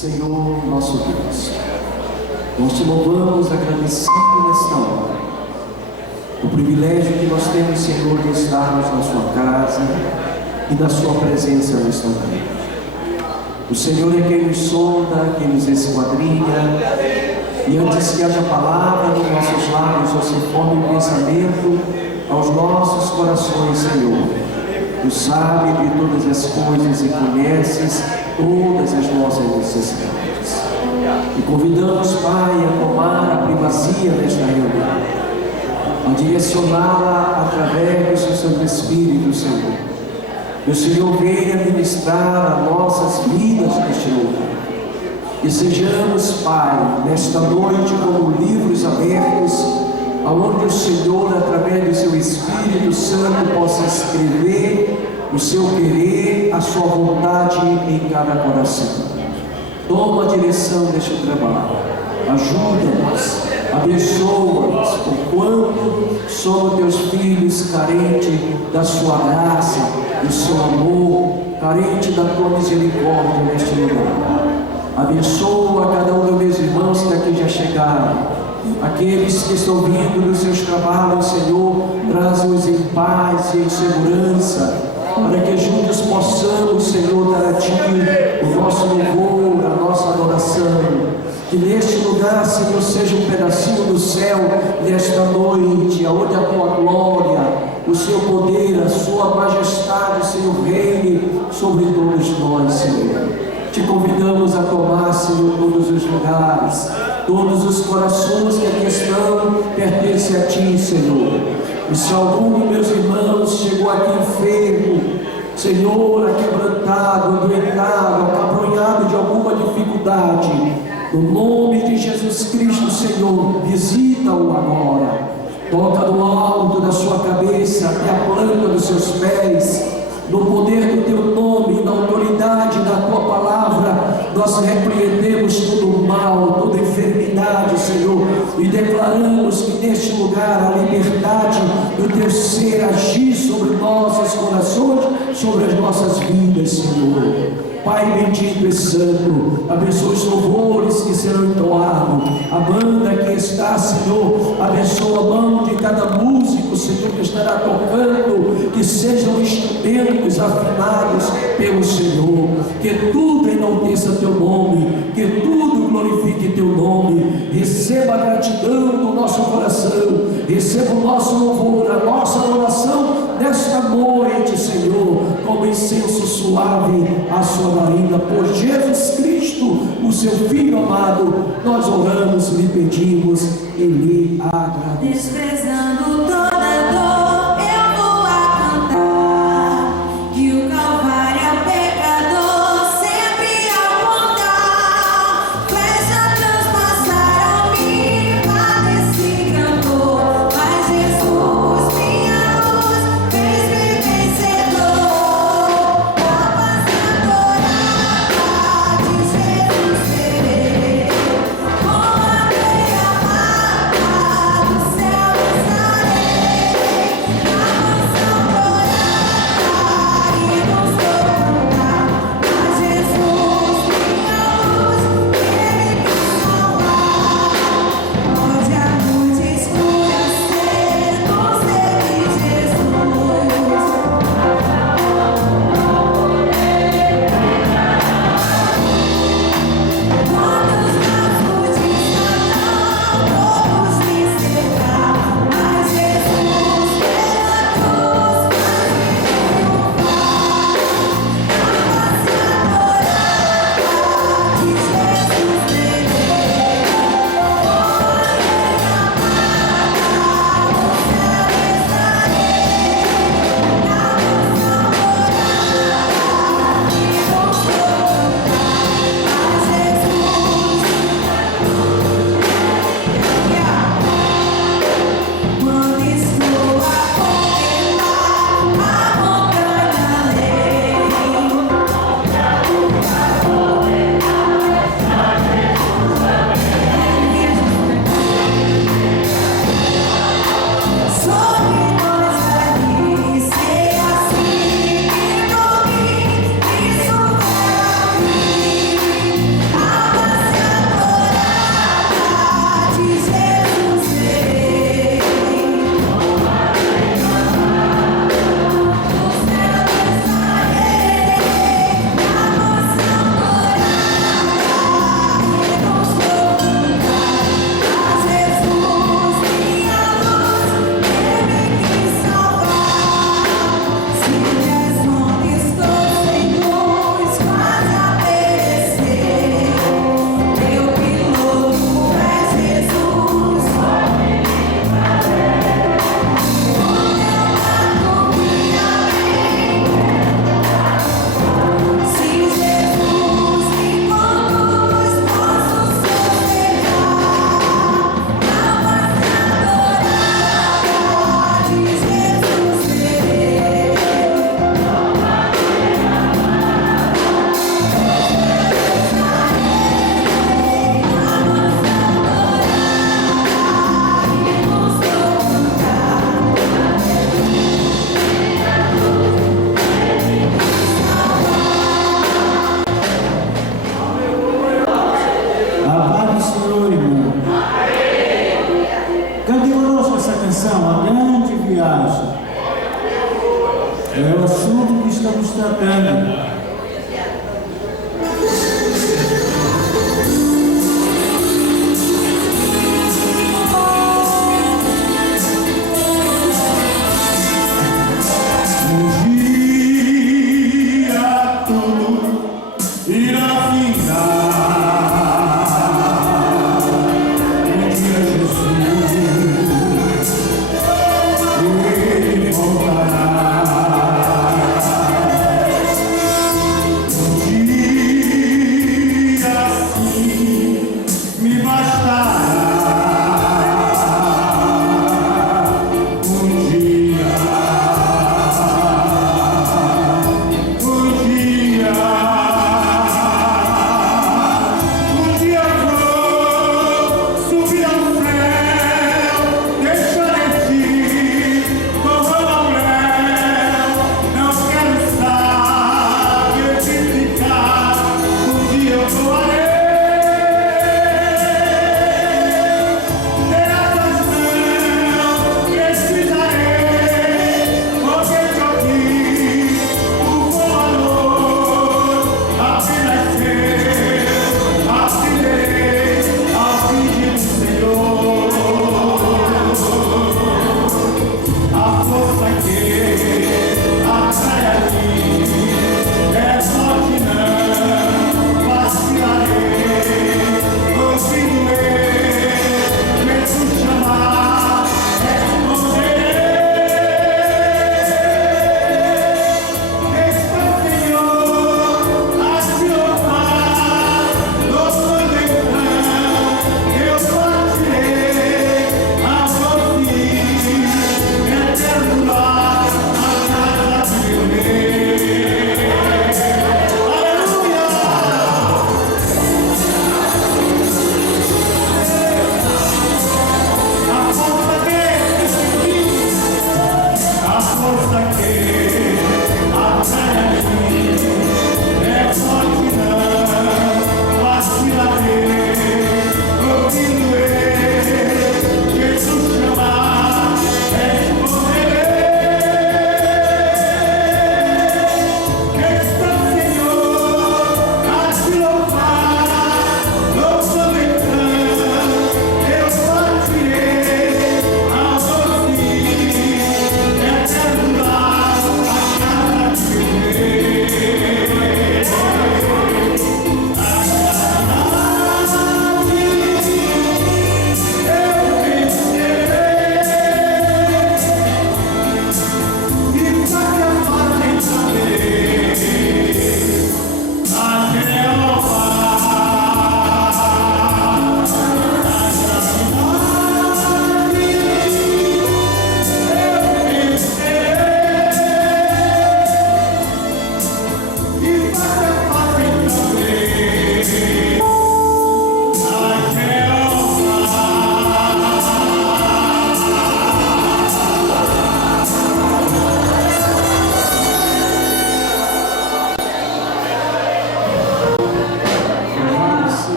Senhor nosso Deus, nós te louvamos agradecido nesta hora, o privilégio que nós temos, Senhor, de estarmos na sua casa e na sua presença nesta noite. O Senhor é quem nos sonda, quem nos esquadrinha, e antes que haja palavra nos nossos lábios, você forme um pensamento aos nossos corações, Senhor. Tu sabes de todas as coisas e conheces todas as nossas necessidades. E convidamos, Pai, a tomar a primazia nesta reunião, a direcioná-la através do seu Santo Espírito, Senhor. Que o Senhor venha ministrar as nossas vidas neste lugar. Que sejamos, Pai, nesta noite como livros abertos, aonde o Senhor, através do seu Espírito Santo, possa escrever o seu querer, a sua vontade em cada coração. Toma a direção deste trabalho, ajuda-nos, abençoa-nos, porquanto somos teus filhos, carentes da sua graça, do seu amor, carente da tua misericórdia neste lugar. Abençoa cada um dos meus irmãos que aqui já chegaram, aqueles que estão vindo dos seus trabalhos, Senhor, traz-os em paz e em segurança, para que juntos possamos, Senhor, dar a Ti o nosso louvor, a nossa adoração. Que neste lugar, Senhor, seja um pedacinho do céu nesta noite, aonde a Tua glória, o Seu poder, a Sua majestade, Senhor, reine sobre todos nós, Senhor. Te convidamos a tomar, Senhor, todos os lugares, todos os corações que aqui estão, pertencem a Ti, Senhor. E se algum dos meus irmãos chegou aqui enfermo, Senhor, aquebrantado, adoentado, acabrunhado de alguma dificuldade, no nome de Jesus Cristo, Senhor, visita-o agora. Toca no alto da sua cabeça até a planta dos seus pés. No poder do Teu nome, na autoridade da Tua palavra, nós repreendemos todo o mal, toda enfermidade, Senhor, e declaramos que neste lugar a liberdade do Teu ser agir sobre nossos corações, sobre as nossas vidas, Senhor. Pai bendito e santo, abençoa os louvores que serão entoados, a banda que está, Senhor, abençoa a mão de cada músico, Senhor, que estará tocando, que sejam instrumentos afinados pelo Senhor, que tudo enalteça Teu nome, que tudo glorifique Teu nome. Receba a gratidão do nosso coração, receba o nosso louvor, a nossa adoração nesta noite, Senhor, como incenso suave à sua narina, por Jesus Cristo, o seu Filho amado, nós oramos, lhe pedimos e lhe agradecemos. Desprezando toda dor, eu vou a cantar que o Calvário é pecador, sempre apontar, fez a transpassaram-me, padeci cantor, mas Jesus, minha luz, fez-me vencedor, a paz adorada de Jesus terei, com a teia amada do céu estarei.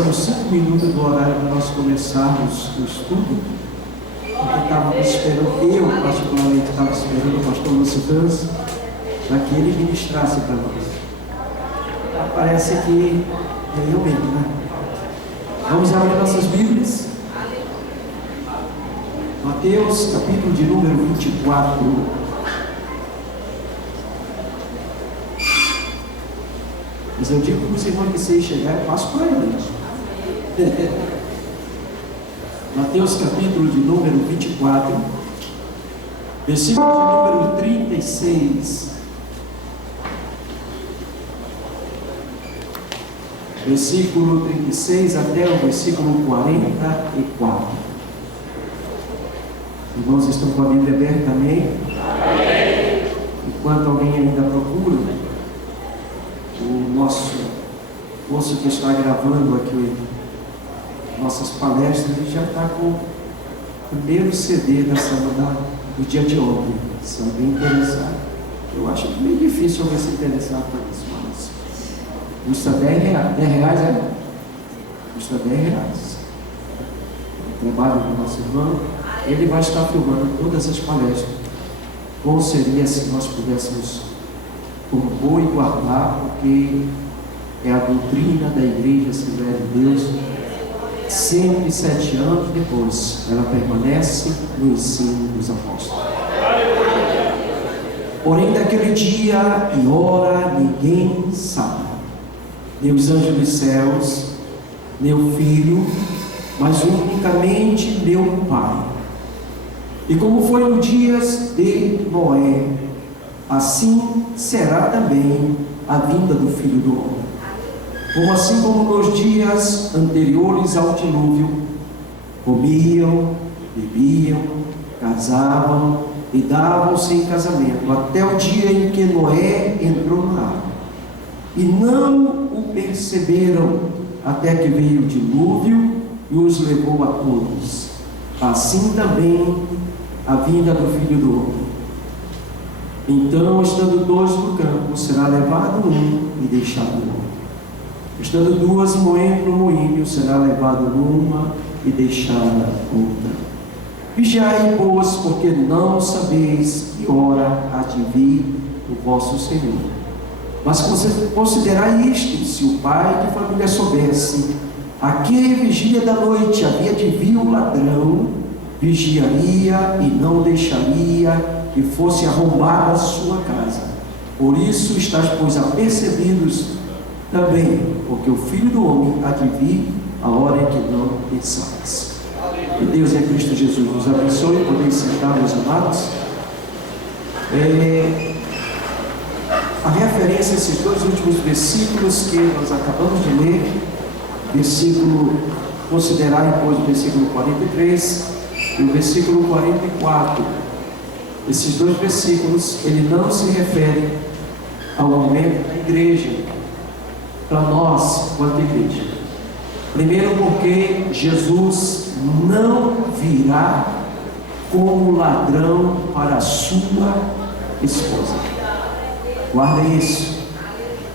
passamos 5 minutos do horário para nós começarmos o estudo, porque estávamos esperando, eu particularmente estava esperando o pastor Lúcio Dança, para que ele ministrasse para nós. Parece que é eu mesmo, né? Vamos abrir nossas Bíblias. Mateus, capítulo de número 24. Mas eu digo para os irmãos que vocês chegarem, eu passo por aí. Mateus, capítulo de número 24, versículo de número 36. Versículo 36 até o versículo 44. Irmãos, estão com a Bíblia aberta, amém? Amém. Enquanto alguém ainda procura, o nosso moço que está gravando aqui nossas palestras, ele já está com o primeiro CD do dia de ontem. Se alguém interessar, eu acho meio difícil alguém se interessar por isso, mas custa 10 reais. 10 reais é? Custa 10 reais. O trabalho do nosso irmão, ele vai estar filmando todas as palestras. Bom seria se nós pudéssemos compor e guardar, porque é a doutrina da Igreja Assembleia de Deus. 107 anos depois, ela permanece no ensino dos apóstolos. Porém, daquele dia e hora ninguém sabe, nem os anjos dos céus, nem o Filho, mas unicamente meu Pai. E como foi nos dias de Noé, assim será também a vinda do Filho do Homem. Como assim como nos dias anteriores ao dilúvio, comiam, bebiam, casavam e davam-se em casamento, até o dia em que Noé entrou na arca. E não o perceberam, até que veio o dilúvio e os levou a todos. Assim também a vinda do Filho do Homem. Então, estando 2 no campo, será levado um e deixado outro. Estando 2 moendo no moinho, será levado uma e deixada outra. Vigiai, pois, porque não sabeis que hora há de vir o vosso Senhor. Mas considerai isto: se o pai de família soubesse a que vigília da noite havia de vir o ladrão, vigiaria e não deixaria que fosse arrombada a sua casa. Por isso estáis, pois, apercebidos também, porque o Filho do Homem há de vir a hora em que não pensais. Que Deus em Cristo Jesus nos abençoe. Podem sentar, meus amados. A referência a esses 2 últimos versículos que nós acabamos de ler, considerai, pois, o versículo 43 e o versículo 44. Esses 2 versículos, ele não se refere ao momento da igreja, para nós, quanto igreja. Primeiro, porque Jesus não virá como ladrão para a sua esposa. Guardem isso.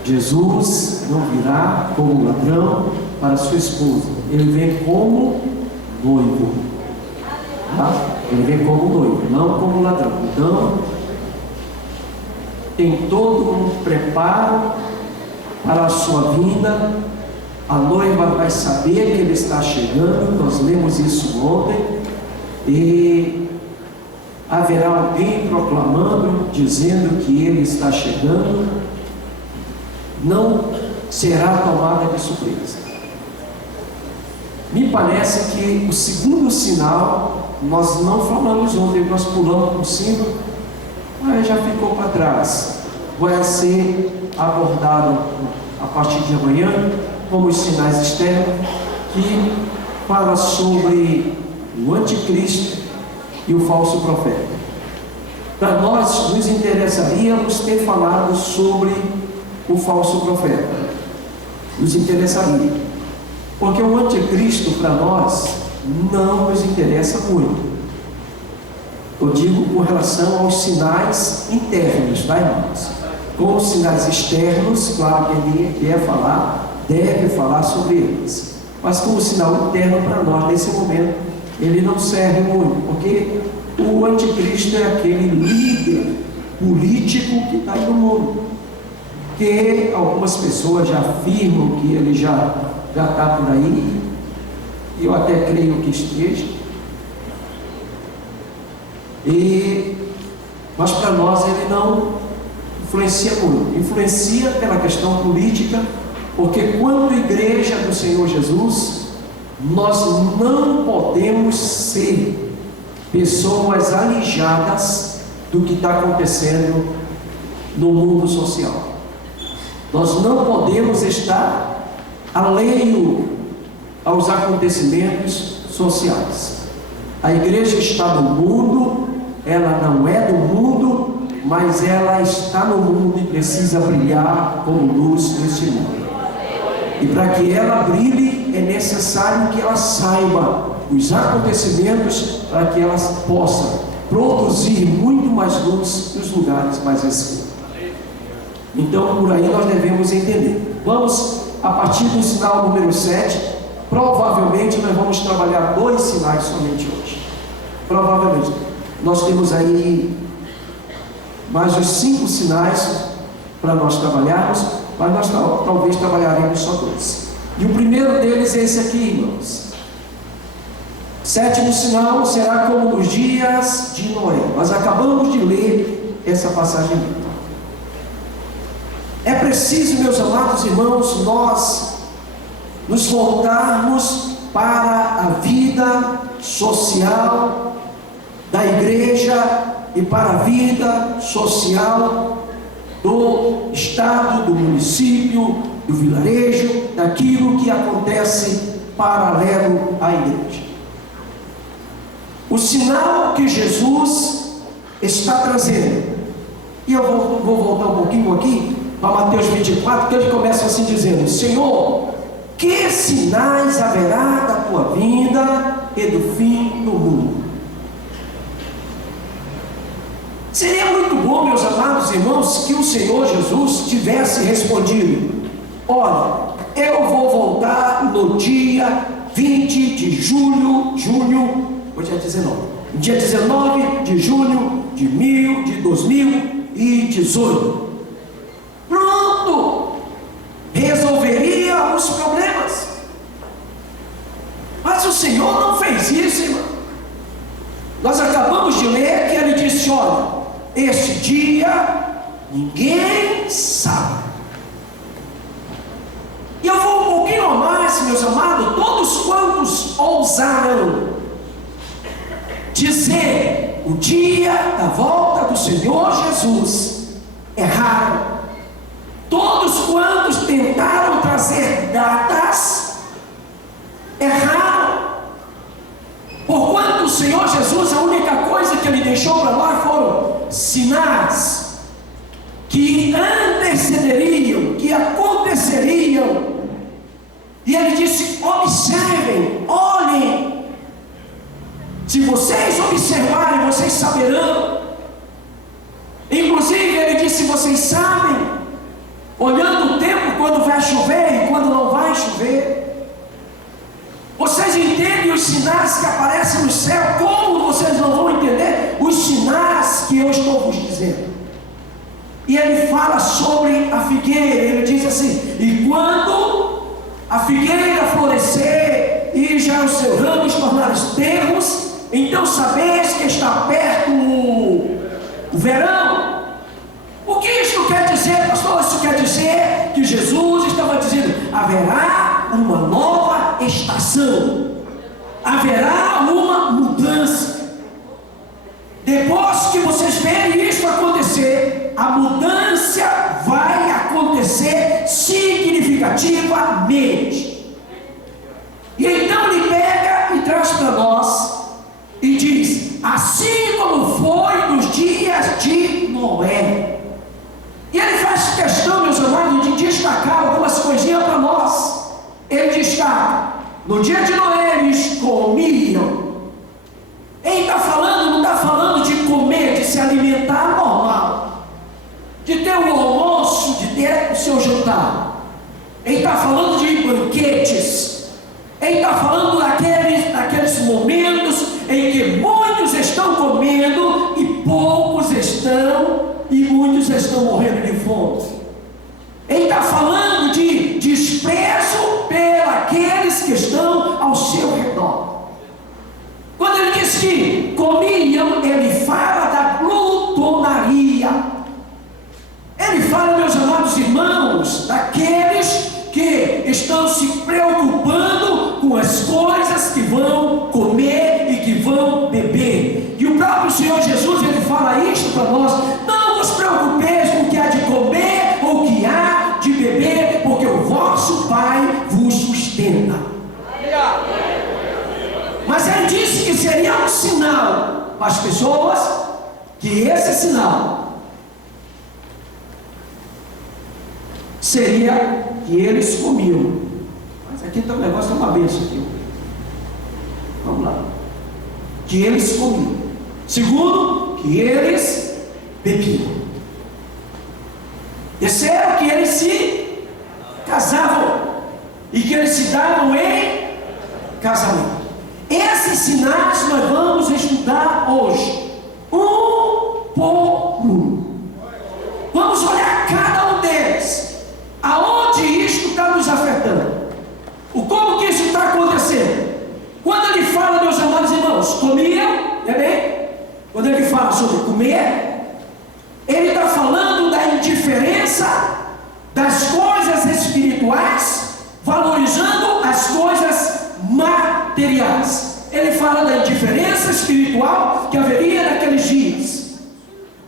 Jesus não virá como ladrão para a sua esposa. Ele vem como noivo. Tá? Ele vem como noivo, não como ladrão. Então, tem todo um preparo para a sua vinda. A noiva vai saber que ele está chegando. Nós lemos isso ontem. E haverá alguém proclamando, dizendo que ele está chegando. Não será tomada de surpresa. Me parece que o segundo sinal nós não falamos ontem, nós pulamos por cima, mas já ficou para trás. Vai ser abordado a partir de amanhã, como os sinais externos, que fala sobre o anticristo e o falso profeta. Para nós, nos interessaríamos ter falado sobre o falso profeta. Nos interessaria. Porque o anticristo, para nós, não nos interessa muito. Eu digo com relação aos sinais internos, tá, irmãos? Com os sinais externos, claro que ele quer falar, deve falar sobre eles. mas como sinal interno para nós nesse momento, ele não serve muito, porque o anticristo é aquele líder político que está aí no mundo, que algumas pessoas já afirmam que ele já está por aí, e eu até creio que esteja, mas para nós ele não influencia muito, influencia pela questão política, porque quando igreja do Senhor Jesus, nós não podemos ser pessoas alijadas do que está acontecendo no mundo social. Nós não podemos estar alheio aos acontecimentos sociais. A igreja está no mundo, ela não é do mundo, mas ela está no mundo e precisa brilhar como luz neste mundo. E para que ela brilhe, é necessário que ela saiba os acontecimentos, para que ela possa produzir muito mais luz nos lugares mais escuros. Então, por aí nós devemos entender. Vamos, a partir do sinal número 7, provavelmente nós vamos trabalhar 2 sinais somente hoje. Provavelmente. Nós temos aí mais os 5 sinais para nós trabalharmos, mas nós talvez trabalharemos só 2. E o primeiro deles é esse aqui, irmãos. 7º sinal será como nos dias de Noé. Nós acabamos de ler essa passagem. É preciso, meus amados irmãos, nós nos voltarmos para a vida social da igreja e para a vida social do estado, do município, do vilarejo, daquilo que acontece paralelo à igreja. O sinal que Jesus está trazendo, e eu vou voltar um pouquinho aqui para Mateus 24, que ele começa assim dizendo: Senhor, que sinais haverá da tua vinda e do fim do mundo? Seria muito bom, meus amados irmãos, que o Senhor Jesus tivesse respondido: olha, eu vou voltar no dia 20 de julho, hoje é 19, dia 19 de junho de 2018. Pronto! Resolveria os problemas. Mas o Senhor não fez isso, irmão. Nós acabamos de ler que ele disse: olha, este dia ninguém sabe. E eu vou um pouquinho a mais, meus amados. Todos quantos ousaram dizer o dia da volta do Senhor Jesus, erraram. Todos quantos tentaram trazer datas, erraram. Porquanto o Senhor Jesus, a única coisa que ele deixou para nós foram sinais que antecederiam, que aconteceriam. E ele disse: observem, olhem. Se vocês observarem, vocês saberão. Inclusive ele disse: vocês sabem, olhando o tempo, quando vai chover e quando não vai chover. Vocês entendem os sinais que aparecem no céu? Como vocês não vão entender os sinais que eu estou vos dizendo? E ele fala sobre a figueira. Ele diz assim: e quando a figueira florescer e já os seus ramos tornarem termos, então sabeis que está perto o verão. O que isso quer dizer, pastor? Isso quer dizer que Jesus estava dizendo: haverá uma nova estação, haverá uma mudança. Depois que vocês verem isso acontecer, a mudança vai acontecer significativamente. E então ele pega e traz para nós e diz: assim como foi nos dias de Noé. E ele faz questão, meus amados, de destacar algumas coisinhas para nós. Ele destaca: no dia de Noé eles comiam. Ele está falando, não está falando de comer, de se alimentar normal, de ter o almoço, de ter o seu jantar. Ele está falando de banquetes. Ele está falando daqueles momentos em que muitos estão comendo e poucos e muitos estão morrendo de fome. Ele está falando de desprezo pelos que estão ao seu redor. Quando ele diz que comiam, ele fala da glutonaria. Ele fala, meus amados irmãos, daqueles que estão se preocupando com as coisas que vão comer e que vão beber. E o próprio Senhor Jesus, ele fala isso para nós: não vos preocupeis com o que há de comer ou o que há de beber, porque o vosso Pai vos sustenta. Mas ele disse que seria um sinal para as pessoas, que esse sinal seria que eles comiam. Mas aqui tem um negócio, tem uma bênção aqui. Vamos lá. Que eles comiam. Segundo, que eles bebiam. Terceiro, que eles se casavam e que eles se davam em casamento. Esses sinais nós vamos estudar hoje, um por um. Vamos olhar cada um deles, aonde isto está nos afetando, como que isso está acontecendo. Quando ele fala, meus amados irmãos, comiam, bem? Quando ele fala sobre comer, ele está falando da indiferença das coisas espirituais, valorizando as coisas materiais. Ele fala da indiferença espiritual que haveria naqueles dias.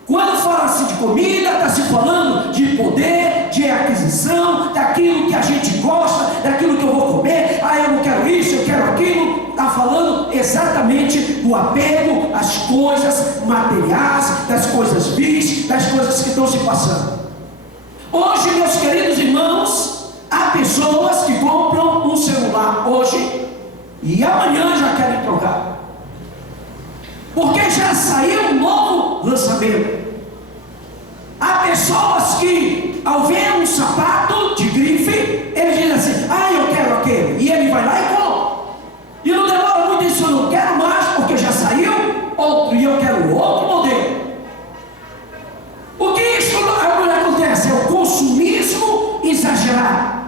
Quando fala-se de comida, está se falando de poder, de aquisição, daquilo que a gente gosta, daquilo que eu vou comer. Eu não quero isso, eu quero aquilo. Está falando exatamente do apego às coisas materiais, das coisas vis, das coisas que estão se passando. Hoje, meus queridos irmãos, há pessoas que compram um celular hoje e amanhã já querem trocar, porque já saiu um novo lançamento. Há pessoas que, ao ver um sapato de grife, ele diz assim: eu quero aquele, e ele vai lá e compra, e não demora muito, isso eu não quero mais, porque já saiu outro, e eu quero outro modelo. O que isso acontece? É o consumismo exagerado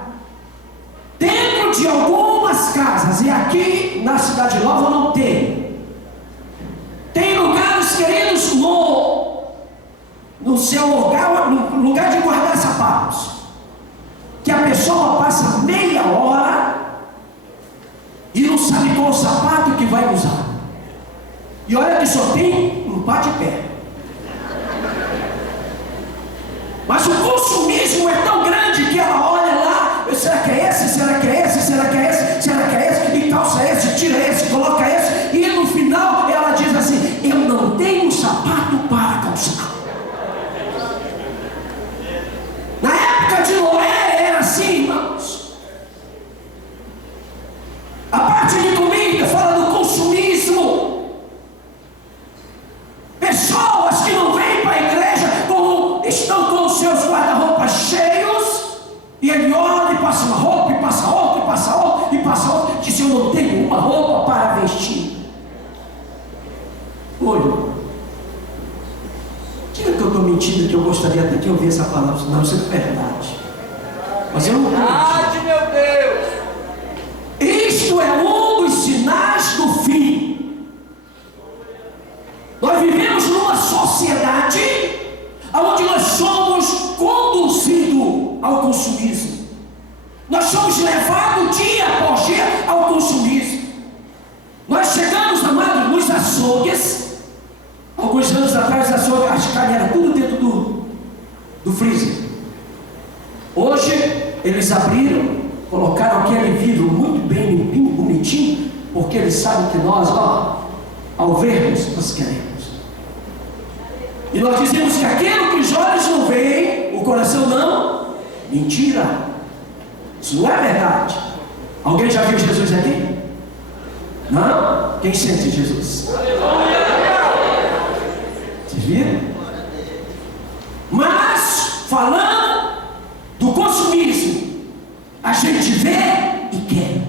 dentro de algumas casas, e aqui na Cidade Nova não tem. Tem lugares, queridos, no seu lugar, no lugar de guardar sapatos, que a pessoa passa meia hora e não sabe qual sapato que vai usar. E olha que só tem um par de pé. Mas o consumismo é tão grande que ela olha lá: será que é esse? Será que é esse? Será que é esse? Será que é esse? E calça esse, tira esse, coloca esse. E no final ela diz assim: eu não tenho sapato para calçar. Na época de Noé era assim, irmãos. A parte de comida fala do consumismo. Pessoas que não vêm para a igreja estão com os seus guarda-roupas cheios, e ele olha e passa uma roupa, e passa outra, e passa outra, e passa outra. Diz: eu não tenho uma roupa para vestir. Olha, diga que eu estou mentindo, que eu gostaria até de ouvir essa palavra. Não, isso é verdade. Mas eu não verdade, meu Deus. Isto é um dos sinais do fim. Nós vivemos numa sociedade onde nós somos conduzidos ao consumismo. Nós somos levados dia após dia ao consumismo. Nós chegamos, amados, nos açougues. Alguns anos atrás, as carnes eram tudo dentro do freezer. Hoje, eles abriram, colocaram aquele vidro muito bem limpinho, bonitinho, porque eles sabem que nós, ao vermos, nós queremos. E nós dizemos que aquilo que os olhos não veem, o coração não. Mentira. Isso não é verdade. Alguém já viu Jesus aqui? Não? Quem sente Jesus? Vocês viram? Mas, falando do consumismo, a gente vê e quer.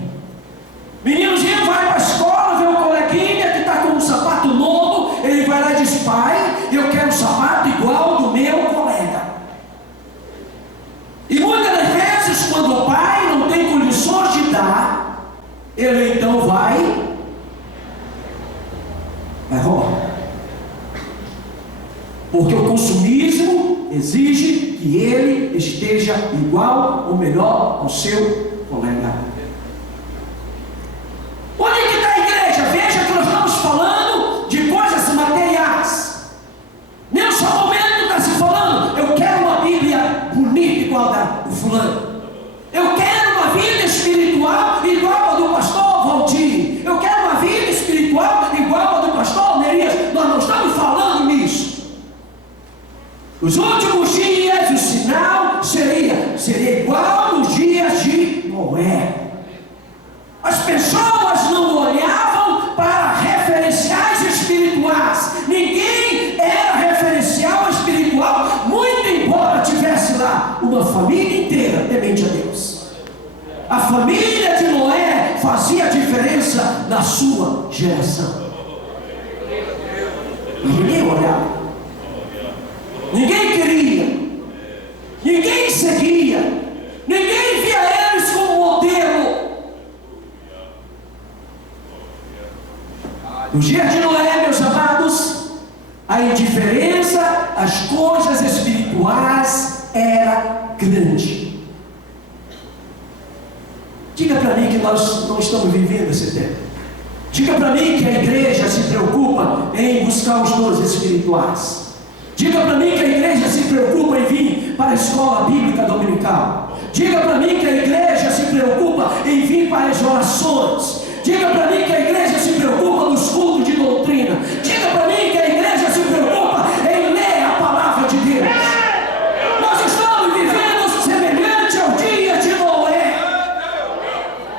ele então vai roubar. Porque o consumismo exige que ele esteja igual ou melhor ao seu colega. Onde que está a igreja? Veja que nós estamos falando de coisas materiais. Nesse momento está se falando, eu quero uma Bíblia bonita igual a do fulano. Eu quero uma vida espiritual igual a do pastor Valdir. Eu quero uma vida espiritual igual a do pastor Nerias. Nós não estamos falando nisso. Nos últimos dias o sinal seria igual nos dias de Noé. As pessoas não olhavam para referenciais espirituais. Ninguém era referencial espiritual, muito embora tivesse lá uma família inteira temente a Deus. A família de Noé fazia diferença na sua geração. Mas ninguém olhava. Ninguém queria, ninguém seguia, ninguém via eles como modelo. No dia de Noé, meus amados, a indiferença às coisas espirituais era grande. Diga para mim que nós não estamos vivendo esse tempo. Diga para mim que a igreja se preocupa em buscar os dons espirituais. Diga para mim que a igreja se preocupa em vir para a escola bíblica dominical. Diga para mim que a igreja se preocupa em vir para as orações. Diga para mim que a igreja se preocupa nos cultos de doutrina. Diga para mim que a igreja se preocupa em ler a palavra de Deus. Nós estamos vivendo semelhante ao dia de Noé.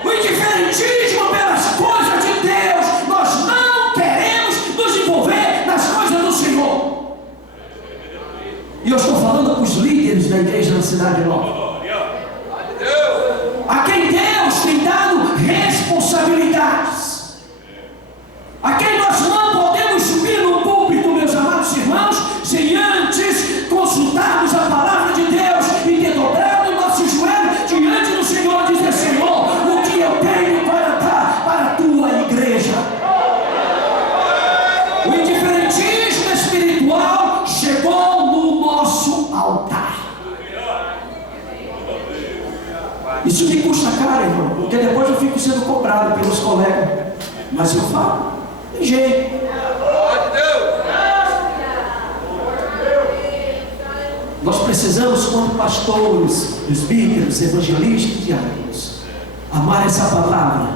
O indiferentismo pelas coisas de Deus. Nós não queremos nos envolver nas coisas do Senhor. E eu estou falando com os líderes da igreja na Cidade Nova, a quem Deus tem dado responsabilidades, a quem nós não podemos subir no púlpito, meus amados irmãos, sem antes consultarmos a palavra de Deus e ter dobrado o nosso joelho diante do Senhor e dizer: Senhor, o que eu tenho para dar para a tua igreja? O indiferentismo espiritual chegou no nosso altar. Isso me custa caro, irmão, porque depois eu fico sendo cobrado pelos colegas. Mas eu falo, tem jeito. Nós precisamos, como pastores, presbíteros, evangelistas e diáconos, amar essa palavra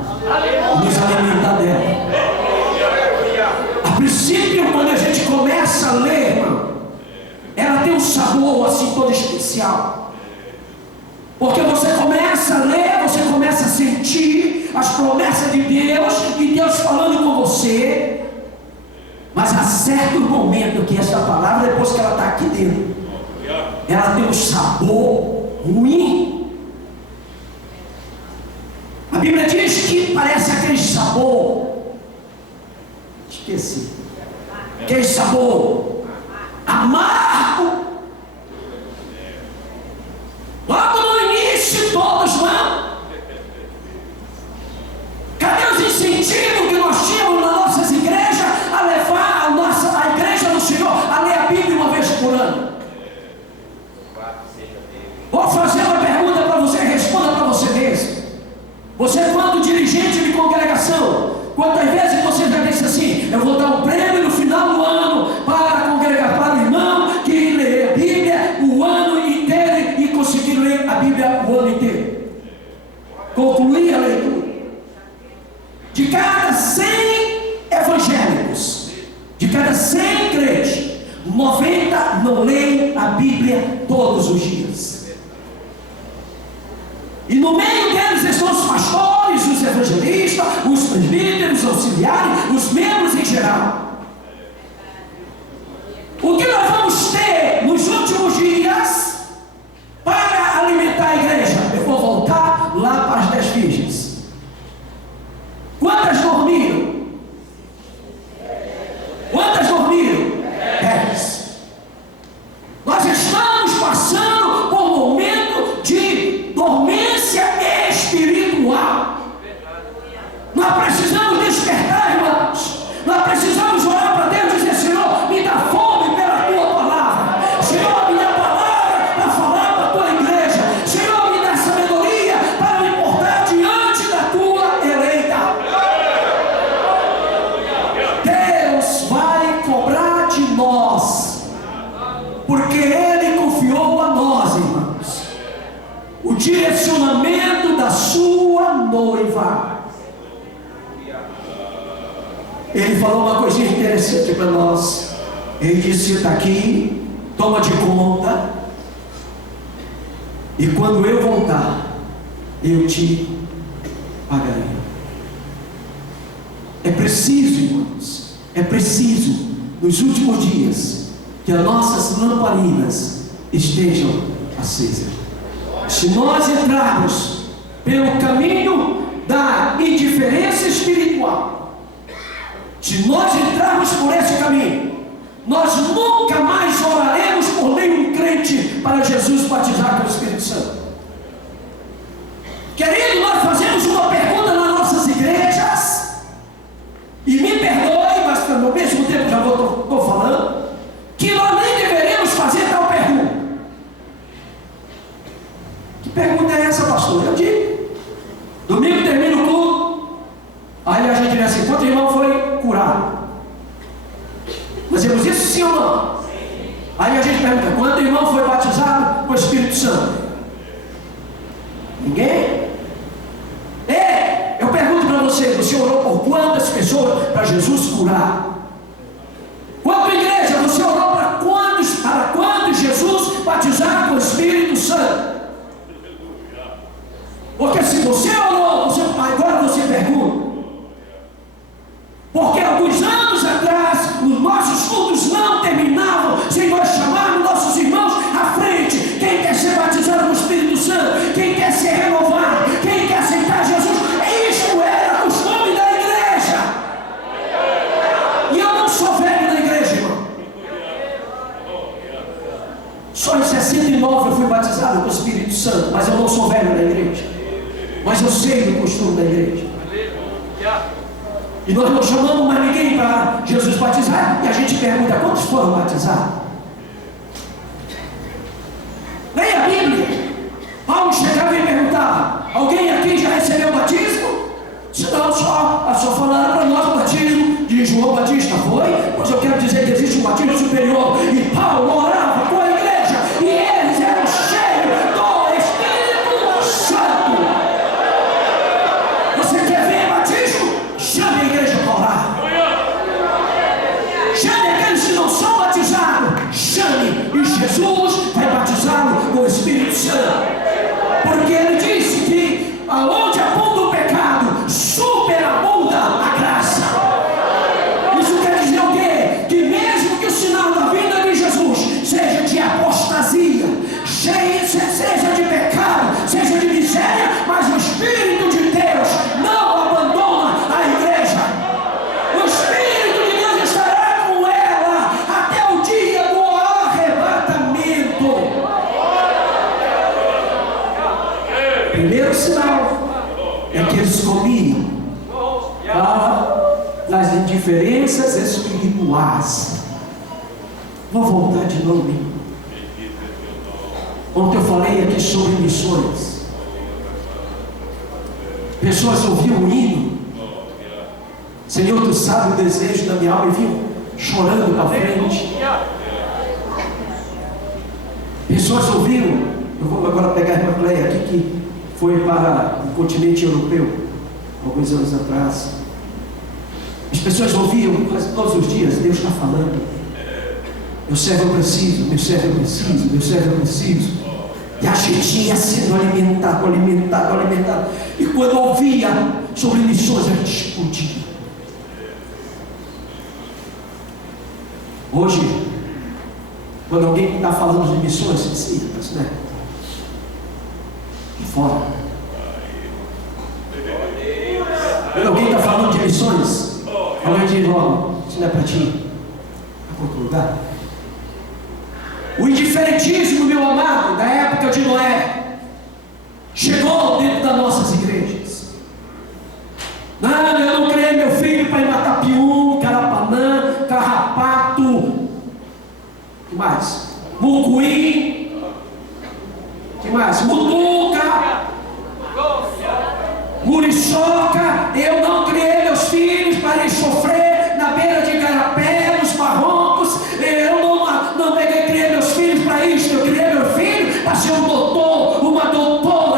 e nos alimentar dela. A princípio, quando a gente começa a ler, irmão, ela tem um sabor assim todo especial. Porque você começa a ler, você começa a sentir as promessas de Deus e Deus falando com você. Mas há certo momento que essa palavra, depois que ela está aqui dentro, ela tem um sabor ruim. A Bíblia diz que parece aquele sabor, esqueci, aquele sabor amargo. Logo no início todos vão. Cadê os incentivos que nós tínhamos nas nossas igrejas a levar a igreja do Senhor a ler a Bíblia uma vez por ano? Vou fazer uma pergunta para você, responda para você mesmo. Você, quando dirigente de congregação, quantas vezes você já disse assim: eu vou dar um prêmio no final do ano para congregar, para o irmão que lê a Bíblia o ano inteiro e conseguir ler a Bíblia o ano inteiro, concluir a leitura? De cada 100 evangélicos, de cada 100 crentes, 90 não leem a Bíblia todos os dias. E no meio deles estão os pastores, os evangelistas, os presbíteros, os auxiliares, os membros em geral. O que nós vamos ter nos últimos dias para alimentar a igreja? Eu vou voltar lá para as 10 virgens. Quantas dormiram? Quantas dormiram? 10. Nós estamos passando por um momento de dormência espiritual. direcionamento da sua noiva. Ele falou uma coisinha interessante para nós. Ele disse: está aqui, toma de conta, e quando eu voltar, eu te pagarei. É preciso, irmãos, é preciso, nos últimos dias, que as nossas lamparinas estejam acesas. Se nós entrarmos pelo caminho da indiferença espiritual, se nós entrarmos por esse caminho, nós nunca mais oraremos por nenhum crente para Jesus batizar com o Espírito Santo. Querido, nós fazemos uma pergunta nas nossas igrejas, e me perdoe, mas ao mesmo tempo já estou falando, que nós nem deveríamos fazer tal pergunta. Que pergunta é essa, pastor? Eu digo. Domingo termina o culto, aí a gente diz assim: quanto irmão foi curado? Fazemos isso sim ou não? Aí a gente pergunta: quanto irmão foi batizado com o Espírito Santo? Ninguém? Eu pergunto para você orou por quantas pessoas para Jesus curar? Quanto igreja você orou para quantos Jesus batizar com o Espírito Santo? Porque se você orou, agora você pergunta. Porque alguns anos atrás, os nossos cultos não terminavam sem nós chamarmos nossos irmãos à frente. Quem quer ser batizado com o Espírito Santo? Quem quer ser renovado? Quem quer aceitar Jesus? Isso era costume da igreja. E eu não sou velho na igreja, irmão. Só em 69 eu fui batizado com o Espírito Santo, mas eu não sou velho na igreja. Mas eu sei do costume da igreja. E nós não chamamos mais ninguém para Jesus batizar. E a gente pergunta: quantos foram batizados? Leia a Bíblia. Paulo chegava e perguntava: alguém aqui já recebeu o batismo? Se não, só falaram para nós o batismo de João Batista. Foi? Mas eu quero dizer que existe um batismo superior. E Paulo orava com a igreja, e eles eram cheios do Espírito Santo. Você quer ver batismo? Chame a igreja para orar. Chame aqueles que não são batizados. Chame, e Jesus vai batizá-lo com o Espírito Santo. Porque ele disse que aonde abunda o pecado, superabunda a graça. Isso quer dizer o quê? Que mesmo que o sinal da vinda de Jesus seja de apostasia, seja de pecado, seja de miséria, mas o Espírito de Deus não abandona a igreja. O Espírito de Deus estará com ela até o dia do arrebatamento. Primeiro sinal é que eles comiam das indiferenças espirituais. Vou voltar de novo. Ontem eu falei aqui sobre missões. Pessoas ouviam o hino: Senhor, tu sabe o desejo da minha alma, e vinham chorando para frente. Pessoas ouviram. Eu vou agora pegar a irmã Cleia aqui, que foi para o continente europeu alguns anos atrás. As pessoas ouviam quase todos os dias: Deus está falando, meu servo eu preciso, meu servo eu preciso, meu servo eu preciso. E a gente ia sendo alimentado. E quando ouvia sobre missões, a gente explodia. Hoje, quando alguém está falando de missões, sim, né? Fora. Quando alguém está falando de missões, alguém diz logo: isso não é para ti, é para outro lugar. O indiferentismo, meu amado, da época de Noé, chegou dentro das nossas igrejas. Não, eu não criei meu filho para ir matar pium, carapanã, carrapato, o que mais? Mucuí, o que mais? Mutuca, muriçoca. Eu não criei meus filhos para ir sofrer na beira de igarapé, nos barrancos. Eu não criei meus filhos para isso. Eu criei meu filho para ser um doutor, uma doutora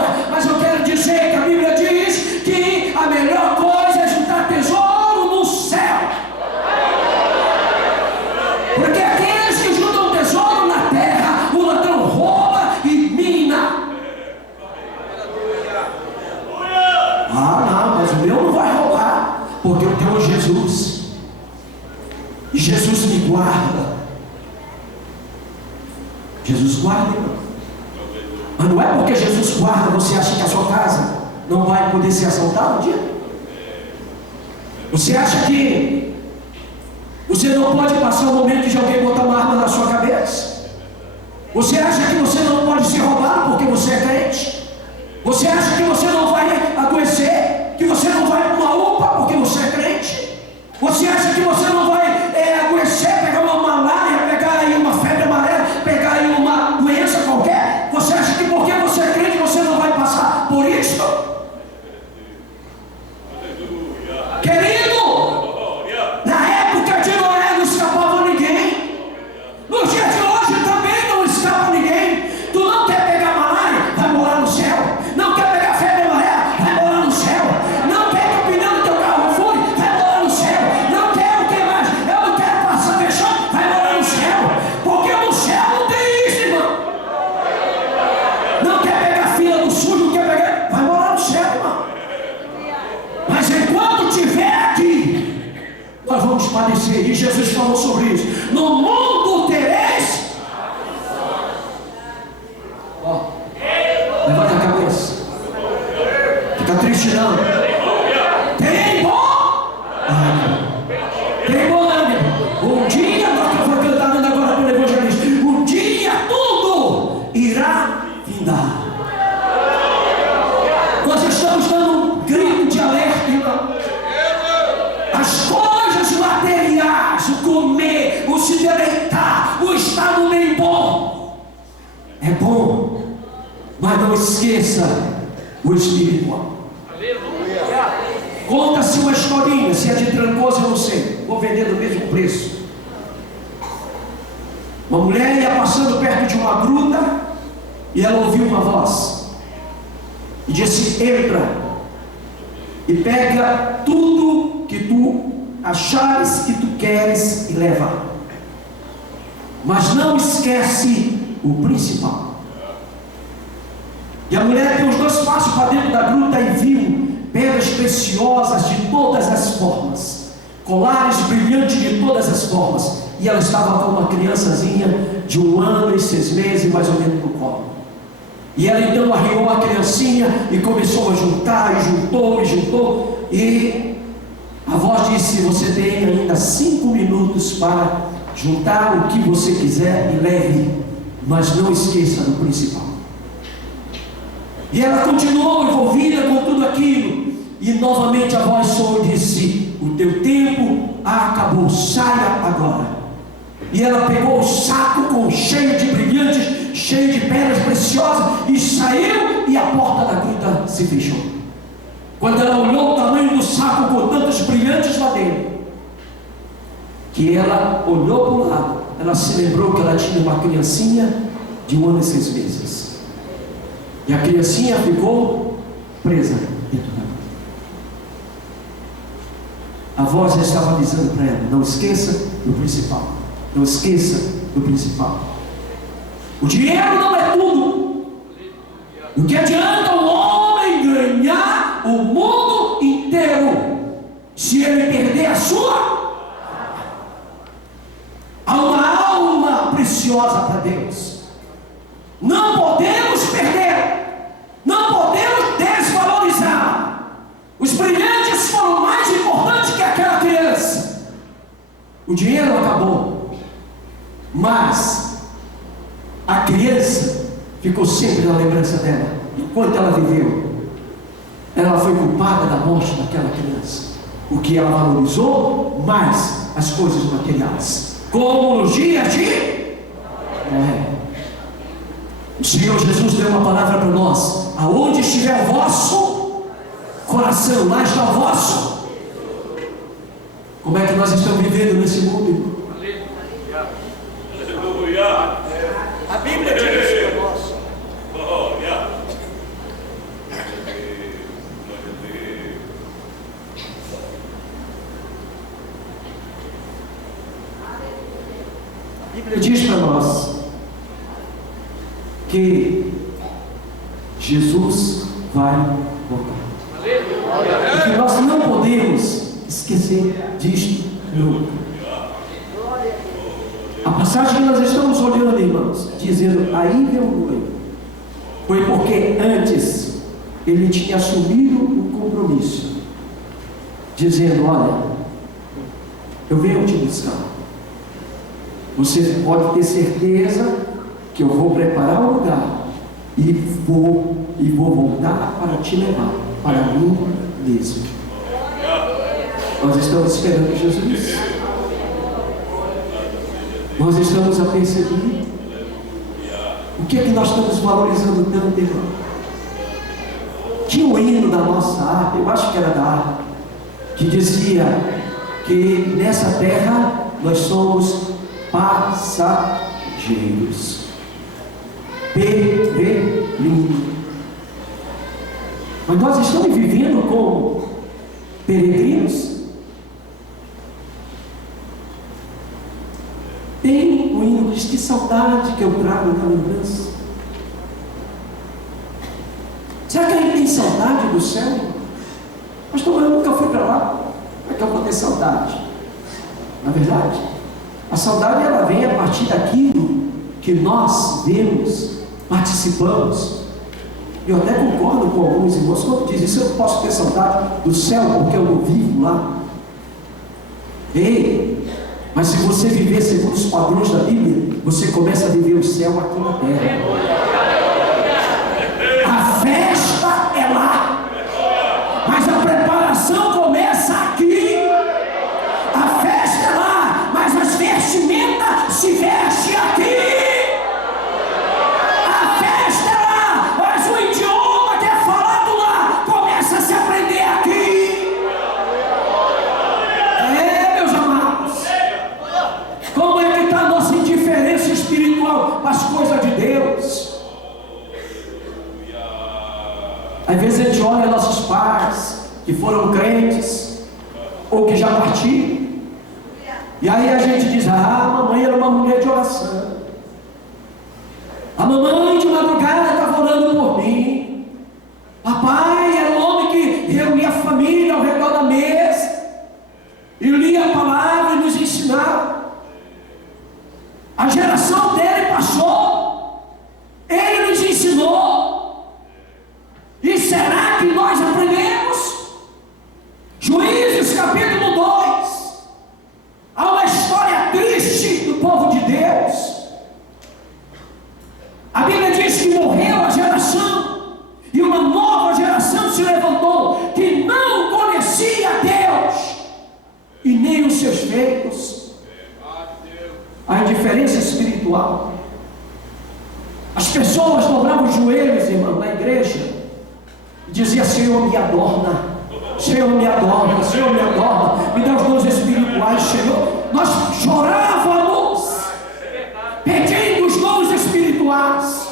Jesus guarda, irmão. Mas não é porque Jesus guarda, você acha que a sua casa não vai poder ser assaltada um dia? Você acha que você não pode passar o momento de alguém botar uma arma na sua cabeça? Você acha que você não pode ser roubado porque você é crente? Você acha que você não vai adoecer? Que você não vai para uma UPA porque você é crente? Você acha que você não vai adoecer, pegar uma malária, pegar aí uma febre amarela, pegar aí uma doença qualquer? Você acha que porque você é crente você não vai passar por isso? Querido, na época de Noé não escapava ninguém. Nos dias de hoje também não escapa ninguém. Tu não quer pegar malária? Vai morar no céu. Não quer pegar febre amarela? Vai morar no céu. Não quer que o pneu do teu carro fure? Vai morar no céu. Não quer o que mais? Eu não quero passar vexame? Vai morar no céu. Porque no céu não tem isso, irmão. Não quer pegar fila do SUS, não quer pegar? Vai morar no céu, irmão. Mas enquanto estiver aqui, nós vamos padecer. E Jesus falou sobre isso. No mundo tereis. Ó, levanta a cabeça. Fica triste não. Tem bom ânimo. Tem bom ânimo. Um dia, nós que foi cantando agora pelo evangelista, um dia tudo irá findar. Nós estamos dando um grito de alerta, irmão. As coisas materiais, o comer, o se deleitar, o estar no meio bom, é bom, mas não esqueça o espiritual. Conta-se uma historinha, se é de Trancoso eu não sei, vou vender do mesmo preço. Uma mulher ia passando perto de uma gruta e ela ouviu uma voz e disse: entra e pega tudo que tu achares que tu queres e leva, mas não esquece o principal. E a mulher deu os 2 passos para dentro da gruta e viu pedras preciosas de todas as formas, colares brilhantes de todas as formas, e ela estava com uma criançazinha de 1 ano e 6 meses mais ou menos no colo. E ela então arriou a criancinha e começou a juntar, e juntou, e a voz disse: você tem ainda 5 minutos para juntar o que você quiser e leve, mas não esqueça do principal. E ela continuou envolvida com tudo aquilo, e novamente a voz soou e disse: o teu tempo acabou, saia agora. E ela pegou o saco cheio de brilhantes, cheio de pedras preciosas, e saiu, e a porta da gruta se fechou. Quando ela olhou o tamanho do saco com tantos brilhantes lá dentro, que ela olhou para o lado, ela se lembrou que ela tinha uma criancinha de 1 ano e 6 meses, e a criancinha ficou presa dentro da gruta. A voz já estava avisando para ela: não esqueça do principal. Não esqueça do principal. O dinheiro não é tudo. O que adianta o homem ganhar o mundo inteiro se ele perder a sua? Há uma alma preciosa para Deus. Não podemos perder. Não podemos desvalorizar. Os brilhantes foram mais importantes que aquela criança. O dinheiro acabou, mas a criança ficou sempre na lembrança dela. Enquanto ela viveu, ela foi culpada da morte daquela criança. O que ela valorizou mais as coisas materiais, como nos dias de o Senhor Jesus deu uma palavra para nós: aonde estiver o vosso coração, lá está o vosso. Como é que nós estamos vivendo nesse mundo? A Bíblia diz isso para nós. A Bíblia diz para nós que Jesus vai voltar. E que nós não podemos esquecer disto nunca. A passagem que nós estamos olhando, irmãos, dizendo, aí vem o noivo, foi porque antes ele tinha assumido o compromisso, dizendo, olha, eu venho te buscar, você pode ter certeza que eu vou preparar um lugar e vou voltar para te levar para mim mesmo. Nós estamos esperando Jesus. Nós estamos a perceber o que é que nós estamos valorizando tanto, irmão. Tinha um hino da nossa arte, eu acho que era da arte, que dizia que nessa terra nós somos passageiros, peregrinos. Mas nós estamos vivendo como peregrinos. Tem um hino que diz, que saudade que eu trago na lembrança. Será que a gente tem saudade do céu? Pastor, eu nunca fui para lá. Como é que eu vou ter saudade? Na verdade, a saudade ela vem a partir daquilo que nós vemos, participamos. Eu até concordo com alguns irmãos quando dizem isso, eu não posso ter saudade do céu porque eu não vivo lá. Ei, mas se você viver segundo os padrões da Bíblia, você começa a viver o céu aqui na terra. A festa é lá, mas a preparação começa aqui. A festa é lá, mas as vestimentas se vestem aqui. As coisas de Deus. Às vezes a gente olha nossos pais que foram crentes ou que já partiram, e aí a gente diz, a mamãe era uma mulher de oração, a mamãe de madrugada estava orando por mim, papai era um homem que reunia a família ao redor da mesa e lia a palavra e nos ensinava. A geração dele passou, ele nos ensinou, e será que nós aprendemos? Juízes capítulo 2, há uma história triste do povo de Deus. A Bíblia diz que morreu a geração, e uma nova geração se levantou, que não conhecia Deus, e nem os seus feitos. A indiferença espiritual. As pessoas dobravam os joelhos, irmão, na igreja e diziam, Senhor, me adorna, Senhor, me adorna, Senhor, me adorna, me dá os dons espirituais, Senhor. Nós chorávamos pedindo os dons espirituais.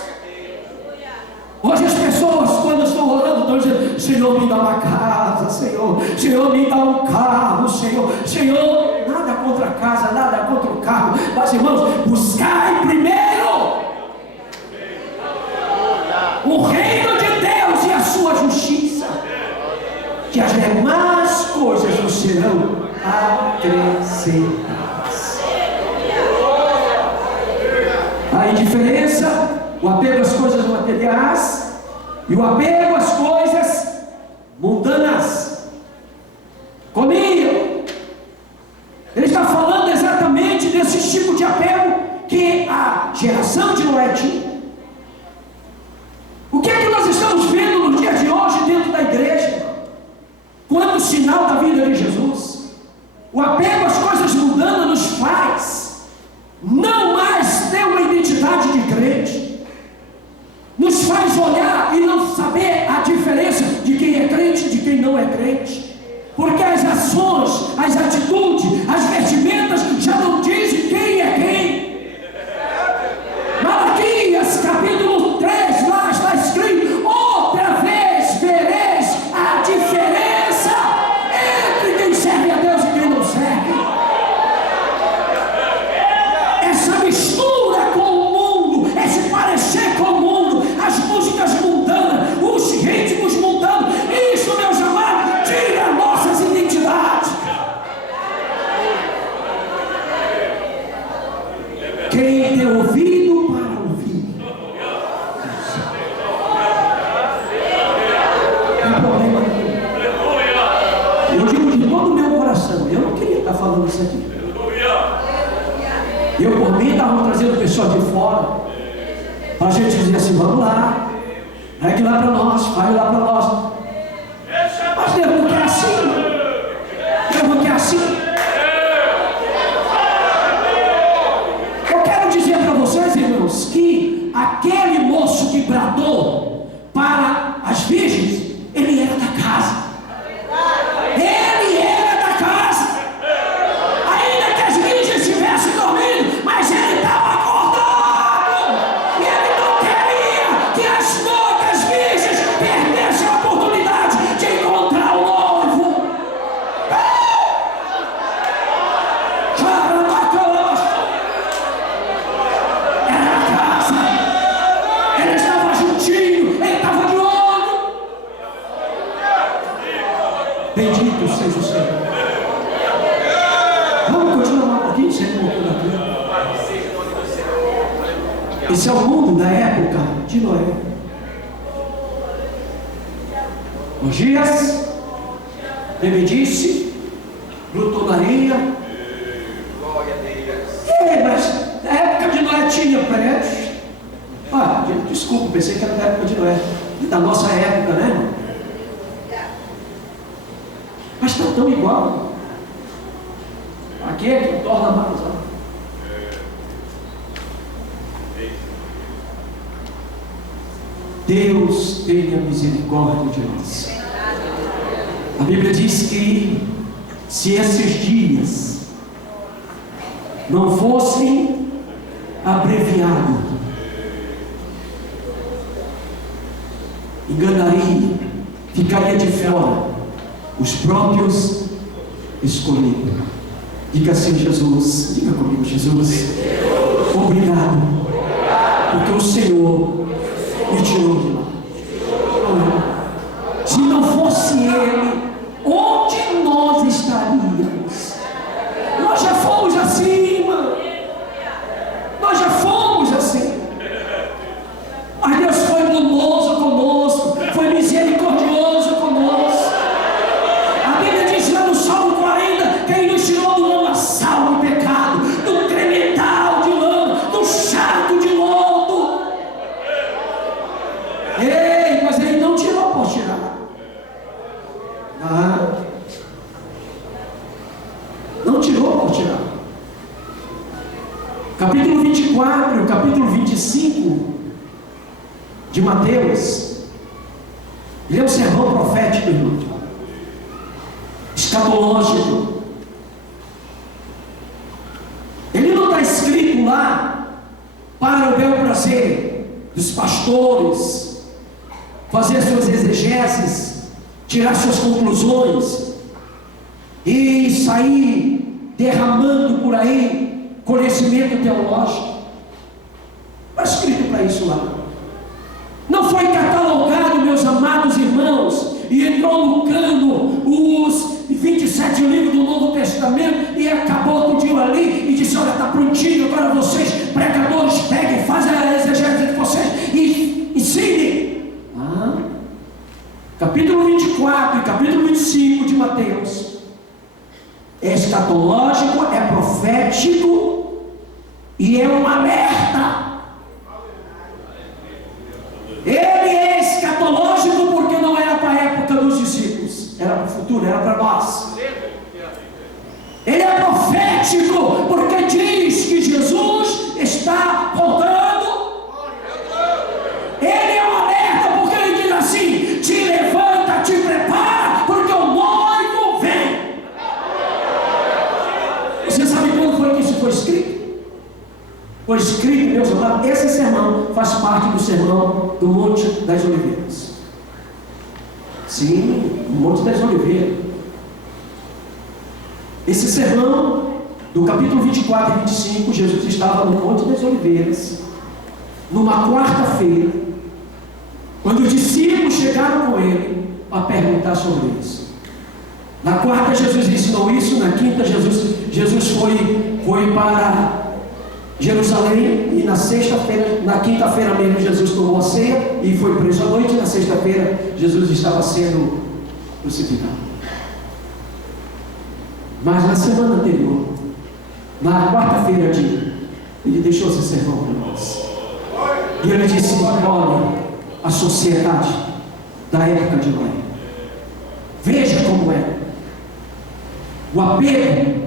Hoje as pessoas, quando estão orando, estão dizendo, Senhor, me dá uma casa, Senhor, Senhor, me dá um carro, Senhor, Senhor. Nada contra a casa, nada contra o carro, mas irmãos, buscai primeiro o reino de Deus e a sua justiça, que as demais coisas nos serão acrescentadas. A indiferença, o apego às coisas materiais e o apego às coisas mundanas. Comigo. Ele está falando exatamente desse tipo de apego que a geração de Noé tinha. O que é que nós estamos vendo no dia de hoje dentro da igreja? Quanto sinal da vida de Jesus? O apego às coisas mundanas nos faz não mais ter uma identidade de crente. Nos faz olhar e não saber a diferença de quem é crente e de quem não é crente. Porque as ações, as atitudes, as vestimentas já não dizem quem é quem. Malaquias capítulo 3, lá está escrito, outra vez vereis a diferença entre quem serve a Deus e quem não serve. Essa mistura com o mundo, esse parecer com o mundo, as músicas mundanas, os ritmos mundanos, isso, meus amados, tira nossas identidades. estavam trazendo pessoas de fora, para a gente dizer assim, vamos lá, regue lá para nós, fale lá para nós. Mas Deus não quer assim. Deus não quer assim. Eu quero dizer para vocês, irmãos, que aquele moço que bradou para as virgens, ele era da casa. Ele era da casa. Ainda que as virgens estivessem dormindo, mas ele estava acordado. E ele não queria que as noivas virgens perdessem a oportunidade de encontrar o noivo. Era da casa. Ele estava juntinho, ele estava de olho. Bendito seja o Senhor. Vamos continuar um pouquinho, Senhor, por aqui. Esse é o mundo da época de Noé. Orgias, bebedice, glutonaria. Mas na época de Noé tinha prédios. Desculpa, pensei que era da época de Noé. Da nossa época, né, irmão? Mas está tão igual. Aqui é que torna mais. Deus tenha misericórdia de nós. A Bíblia diz que se esses dias não fossem abreviados, enganaria, ficaria de fora os próprios escolhidos. Diga assim, Jesus, diga comigo, Jesus, obrigado, porque o Senhor me tirou de lá. Se não fosse Ele, onde nós estaríamos? Nós já fomos assim, irmão. Nós já fomos assim. Mas Deus foi bondoso conosco, foi misericordioso conosco. A Bíblia diz lá no Salmo 40 que Ele nos tirou do lamaçal do pecado, do tremendal de lama, do charco de lodo. Ei, mas Ele não tirou por tirar. Não tirou por tirar. Capítulo 24 e o capítulo 25 de Mateus, ele é um sermão profético, irmão, escatológico. Ele não está escrito lá para o bel prazer dos pastores fazer suas exegeses, tirar suas conclusões e sair derramando por aí conhecimento teológico. Não está escrito para isso lá. Não foi catalogado, meus amados irmãos, e entrou no cano os 27 livros do Novo Testamento e acabou com o dia ali e disse: olha, está prontinho, agora vocês, pregadores, peguem, fazem a exegese de vocês e ensinem. Capítulo 24 e capítulo 25 de Mateus é escatológico, é profético e é um alerta. Ele é escatológico porque não era para a época dos discípulos, era para o futuro, era para nós. Ele é profético porque diz que Jesus está voltando. Ele é um alerta porque ele diz assim: te levanta, te prepara, porque o noivo vem. Você sabe quando foi que isso foi escrito? Foi escrito, meus amados, esse sermão faz parte do sermão do Monte das Oliveiras. Sim, o Monte das Oliveiras. Esse sermão, do capítulo 24 e 25, Jesus estava no Monte das Oliveiras, numa quarta-feira, quando os discípulos chegaram com ele para perguntar sobre isso. Na quarta Jesus ensinou isso, na quinta Jesus foi para Jerusalém, e na sexta-feira, na quinta-feira mesmo, Jesus tomou a ceia e foi preso à noite. Na sexta-feira, Jesus estava sendo crucificado. Mas na semana anterior, na quarta-feira de Ele deixou esse sermão para nós. E ele disse: olha a sociedade da época de Noé. Veja como é. O apego.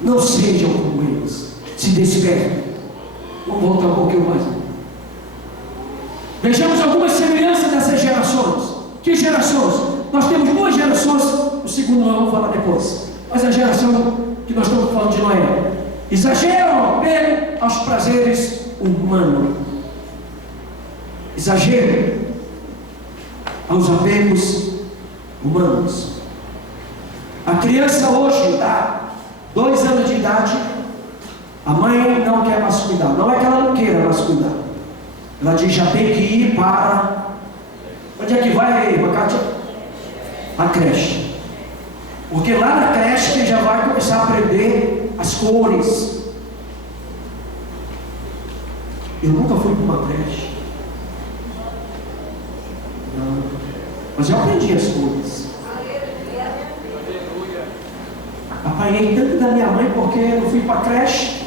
Não sejam como eles. Se despertem. Vamos voltar um pouquinho mais. Vejamos algumas semelhanças dessas gerações. Que gerações? Nós temos duas gerações. O segundo nós vamos falar depois. Mas a geração que nós estamos falando de Noé. Exageram apego aos prazeres humanos. Exagero aos apegos humanos. A criança hoje dá 2 anos de idade, a mãe não quer mais cuidar. Não é que ela não queira mais cuidar. Ela diz: já tem que ir para... Onde é que vai, Kátia? A creche. Porque lá na creche ele já vai começar a aprender as cores. Eu nunca fui para uma creche. Não. Mas eu aprendi as cores. Apanhei tanto da minha mãe porque eu fui para a creche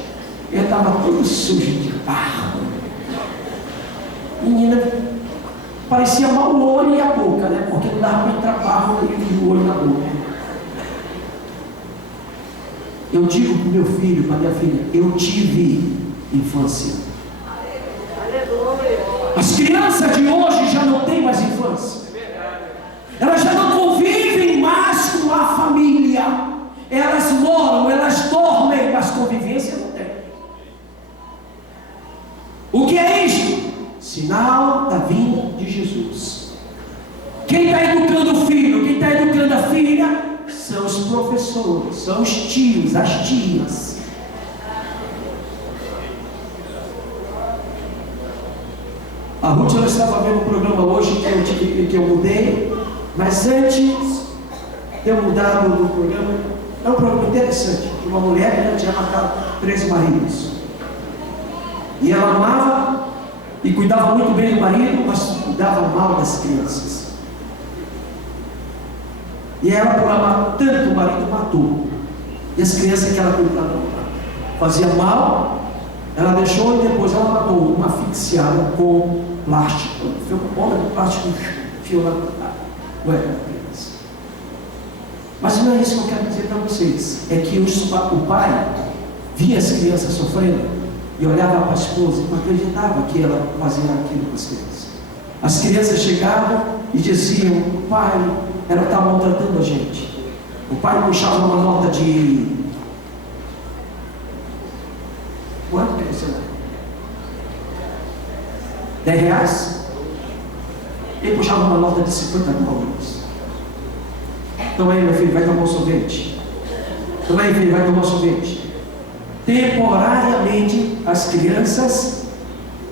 e eu estava todo sujo de barro. Menina, parecia mal o olho e a boca, né? Porque não dava para entrar barro e o olho na boca. Eu digo para o meu filho, para a minha filha: eu tive infância. As crianças de hoje já não têm mais infância. Elas já não convivem mais com a família. Elas moram, elas dormem, mas convivência não tem. O que é isso? Sinal da vinda de Jesus. Quem está educando o filho, quem está educando a filha, são os professores, são os tios, as tias. A Ruth, ela estava vendo um programa hoje que eu mudei, mas antes de eu mudar do programa, é um programa interessante, que uma mulher que ela tinha matado 13 maridos. E ela amava e cuidava muito bem do marido, mas cuidava mal das crianças. E ela, por amar tanto o marido, matou. E as crianças que ela cuidava fazia mal, ela deixou e depois ela matou uma asfixiada com plástico. Foi uma bomba de plástico, enfiou na criança. Mas não é isso que eu quero dizer para vocês. É que o pai via as crianças sofrendo e olhava para a esposa e não acreditava que ela fazia aquilo com as crianças. As crianças chegavam e diziam: o pai, ela está maltratando a gente. O pai puxava uma nota de... Quanto que você dá? 10 reais? Ele puxava uma nota de 50 dólares. Então aí, meu filho, vai tomar um sorvete. Então aí, filho, vai tomar um sorvete. Temporariamente as crianças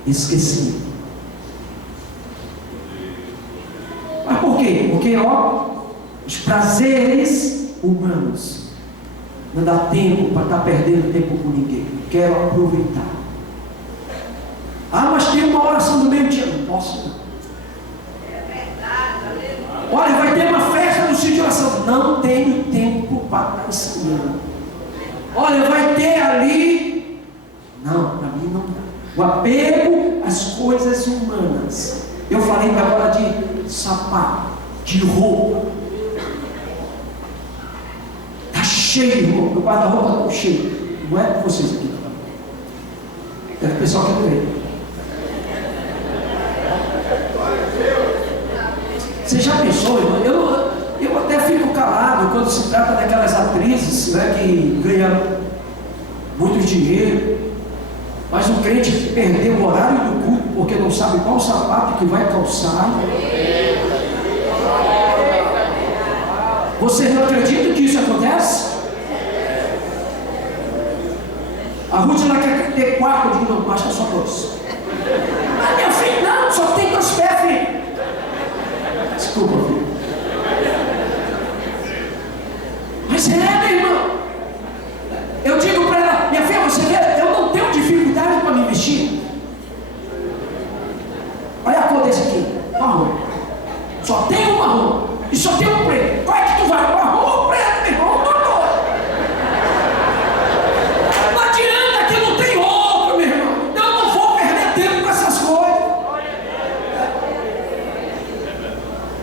esqueciam. Mas por quê? Porque os prazeres humanos não dá tempo para estar perdendo tempo com ninguém. Quero aproveitar. Ah, mas tem uma oração do meio-dia. Não posso, não. Olha, vai ter uma festa no sítio de oração. Não tenho tempo para estar ensinando. Olha, vai ter ali. Não, para mim não dá. O apego às coisas humanas. Eu falei agora de sapato, de roupa. Está cheio de roupa. O guarda-roupa está cheio. Não é com vocês aqui. É o pessoal que não veio. Você já pensou, irmão? Eu até fico calado quando se trata daquelas atrizes, né, que ganham muito dinheiro, mas um crente que perdeu o horário do culto porque não sabe qual sapato que vai calçar. Você não acredita que isso acontece? A Ruth, ela quer ter 4, eu digo: não, basta só 2. Ah, minha filha, não, só tem 2 pés, filho. Desculpa, filho. Mas é, meu irmão. Eu digo para ela: minha filha, você vê, eu não tenho dificuldade para me vestir. Olha a cor desse aqui, marrom. Só tem um marrom e só tem um preto. Qual é que tu vai? Marrom ou preto, meu irmão? Não adianta que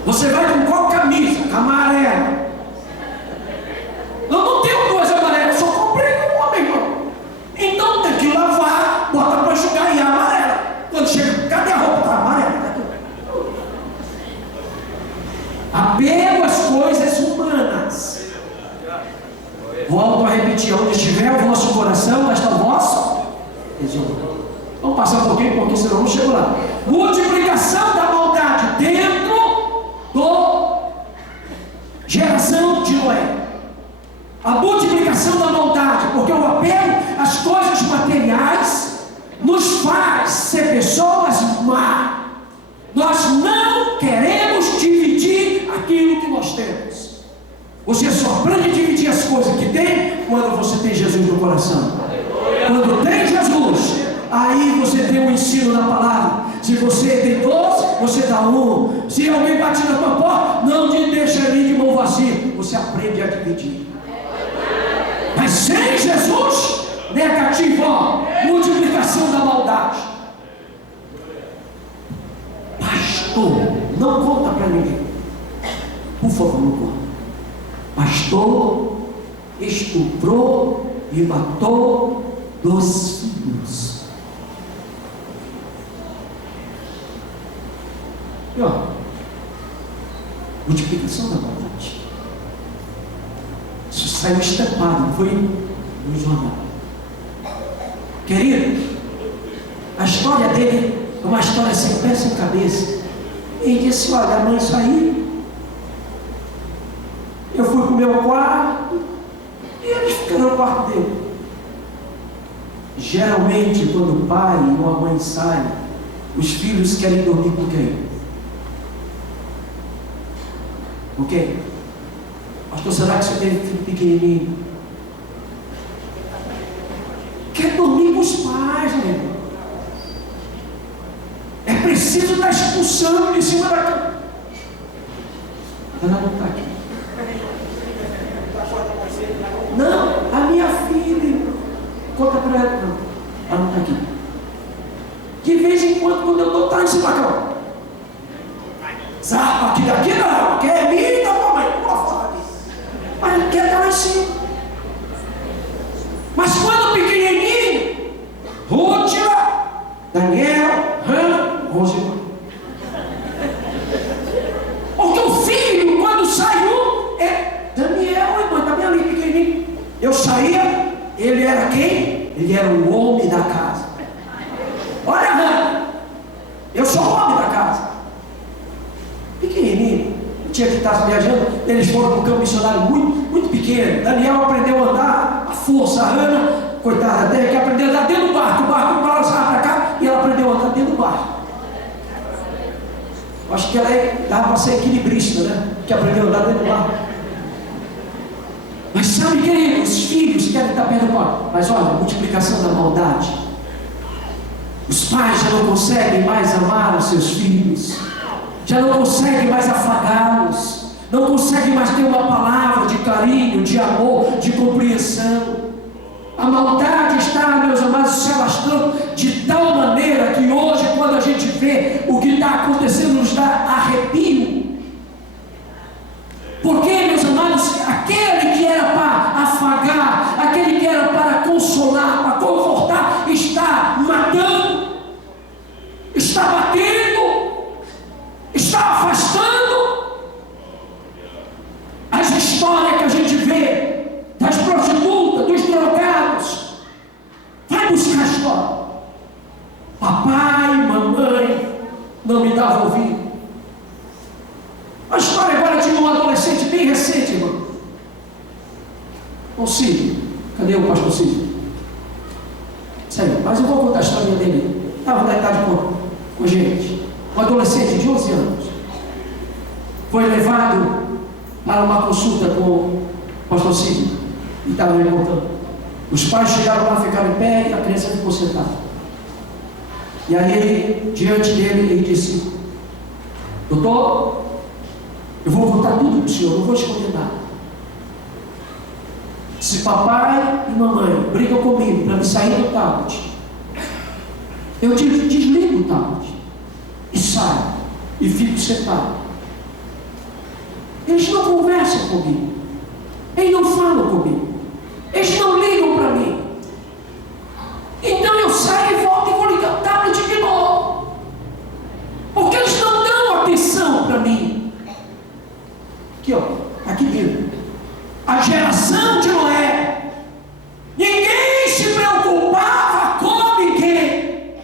Você vai com qual camisa? Amarela. Eu não tenho duas amarelas, só comprei uma, meu irmão. Então tem que lavar, bota para enxugar e é amarela. Quando chega, cadê a roupa? Está amarela. Apego às coisas humanas. Volto a repetir: onde estiver o vosso coração, lá está o vosso tesouro. Vamos passar um pouquinho, porque senão não chego lá. Multiplicação da maldade dentro do geração de Noé. A multiplicação da maldade, porque o apego às coisas materiais nos faz ser pessoas más. Nós não queremos dividir aquilo que nós temos. Você só aprende a dividir as coisas que tem quando você tem Jesus no coração. Quando tem Jesus, aí você tem um ensino na palavra. Se você tem 12, você dá um. Se alguém bate na tua porta, não te deixa ali de mão vazia. Você aprende a dividir. Mas sem Jesus, negativo, ó, multiplicação da maldade. Pastor, não conta para ninguém. Por favor, não conta. Pastor estuprou e matou 2 filhos. E ó, multiplicação da maldade. Isso saiu estampado, foi no jornal. Querido, a história dele é uma história sem pé, sem cabeça. Ele disse: olha, mãe, isso aí. Eu fui para o meu quarto e eles ficaram no quarto dele. Geralmente, quando o pai ou a mãe saem, os filhos querem dormir com quem? Com quem? Pastor, será que você teve filho pequenininho? Quer dormir com os pais, meu irmão. É preciso estar expulsando em cima da cama. Ela não está aqui. Não, a minha filha. Conta para ela, não. Ela não está aqui. De vez em quando eu estou, está em cima da cama. Sabe, aqui daqui não. Quer mim, da mamãe. Pula fora disso. Mas não quer estar lá em cima. Mas quando pequenininho, Rútila, Daniel, Hannah, Rosima. Porque o filho, quando saiu, é Daniel, irmã, está bem ali pequenininho. Eu saía, ele era quem? Ele era o homem da casa. Olha, Hannah, eu sou o homem da casa. Pequenininho, tinha que estar viajando. Eles foram para um campo missionário muito pequeno. Daniel aprendeu a andar à força. A Hannah, coitada dela, que aprendeu a andar dentro do barco. O barco balançava para cá e ela aprendeu a andar dentro do barco. Acho que ela dava para ser equilibrista, né? Que aprendeu a andar dentro do barco. Mas sabe, querido, os filhos querem estar perto do pai. Mas olha, multiplicação da maldade. Os pais já não conseguem mais amar os seus filhos. Já não conseguem mais afagá-los. Não conseguem mais ter uma palavra de carinho, de amor, de compreensão. A maldade está, meus amados, se alastrando de tal maneira que hoje, quando a gente vê o que está acontecendo, nos dá arrepio. Porque, meus amados, aquele que era para afagar, aquele que era para consolar, para confortar, está matando, está batendo, está afastando. As histórias que a gente vê das prostitutas, dos drogados, vai buscar a história. Papai, mamãe não me davam ouvido. A história agora de um adolescente bem recente, irmão. O Cílio, cadê o pastor Cílio? Sério, mas eu vou contar a história dele. Estava na idade com gente. Um adolescente de 11 anos. Foi levado para uma consulta com o pastor Cílio. E estava me contando. Os pais chegaram lá, ficaram em pé e a criança ficou sentada. E aí ele, diante dele, ele disse: doutor, eu vou contar tudo para o senhor, não vou esconder nada. Se papai e mamãe brigam comigo para me sair do tablet, eu desligo o tablet e saio e fico sentado. Eles não conversam comigo. Eles não falam comigo. Eles não ligam para mim. Então eu saio e volto e vou ligar o tablet de novo. Porque eles não dão atenção para mim. Aqui, ó. Aqui dentro. A geração de Noé. Ninguém se preocupava com ninguém.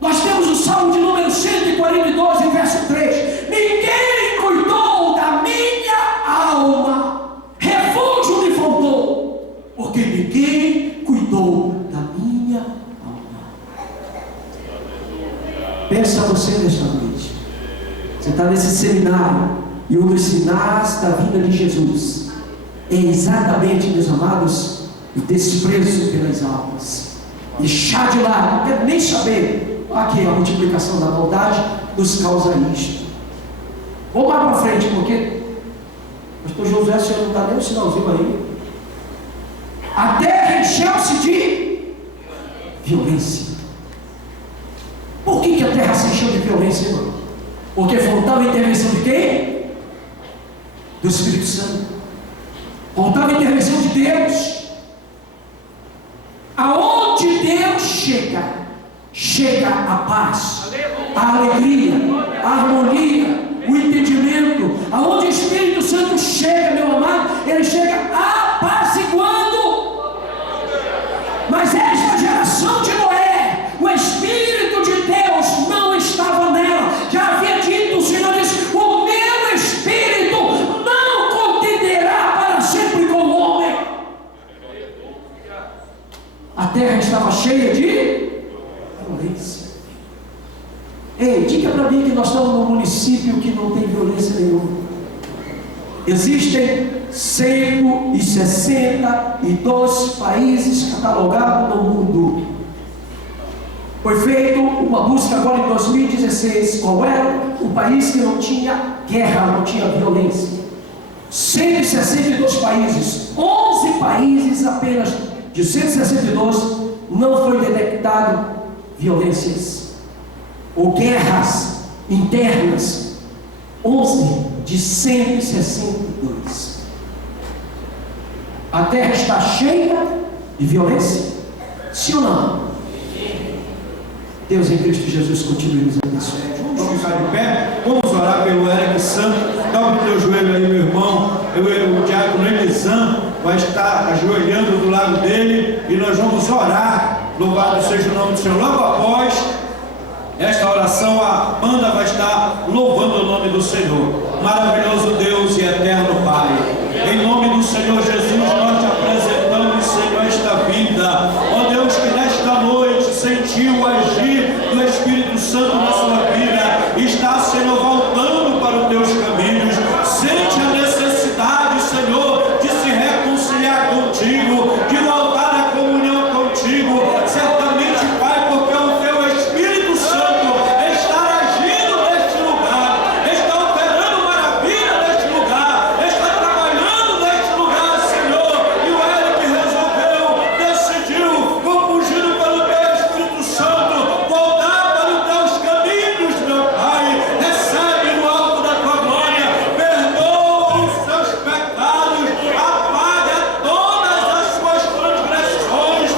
Nós temos o Salmo de número 142, verso 3. Ninguém cuidou da minha alma. Refúgio me faltou. Porque ninguém cuidou da minha alma. Pensa você nesta noite. Você está nesse seminário. E um dos sinais da vinda de Jesus é exatamente, meus amados, o desprezo pelas almas. Deixar de lado, não quero nem saber. Aqui a multiplicação da maldade nos causa isto. Vou lá para frente, porque pastor José, o senhor não dá nem um sinalzinho aí. A terra encheu-se de violência. Por que a terra se encheu de violência, irmão? Porque faltava a intervenção de quem? Do Espírito Santo. Faltava a intervenção de Deus. Aonde Deus chega, chega a paz, a alegria, a harmonia, o entendimento. Aonde o Espírito Santo chega, meu amado, ele chega apaziguando. Mas esta geração de Noé, o Espírito de Deus não estava nela. Já havia dito, o Senhor disse: o meu Espírito não contenderá para sempre com o homem. A terra estava cheia de violência. Ei, diga para mim que nós estamos num município que não tem violência nenhuma. Existem 162 países catalogados no mundo. Foi feita uma busca agora em 2016. Qual era o país que não tinha guerra, não tinha violência? 162 países. 11 países apenas de 162 não foi detectado violências ou guerras internas. 11 de 162. A terra está cheia de violência? Sim ou não? Deus em Cristo Jesus continue nos abençoando. Vamos ficar de pé, vamos orar pelo Eric Santo. Dobra o teu joelho aí, meu irmão. O diácono Elisan vai estar ajoelhando do lado dele e nós vamos orar. Louvado seja o nome do Senhor. Logo após esta oração, a banda vai estar louvando o nome do Senhor. Maravilhoso Deus e eterno Pai, em nome do Senhor Jesus, nós te apresentamos, Senhor, esta vida. Ó Deus, que nesta noite sentiu o agir do Espírito Santo na sua vida, está, Senhor, voltando para os teus caminhos, sente a necessidade, Senhor, de se reconciliar contigo, de voltar à comunhão contigo, certamente, Pai, porque o teu Espírito Santo está agindo neste lugar, está operando maravilha neste lugar, está trabalhando neste lugar, Senhor, e o Eric resolveu, decidiu, compungido pelo teu Espírito Santo, voltar para os teus caminhos, meu Pai. Recebe no alto da tua glória, perdoa os seus pecados, apaga todas as suas transgressões.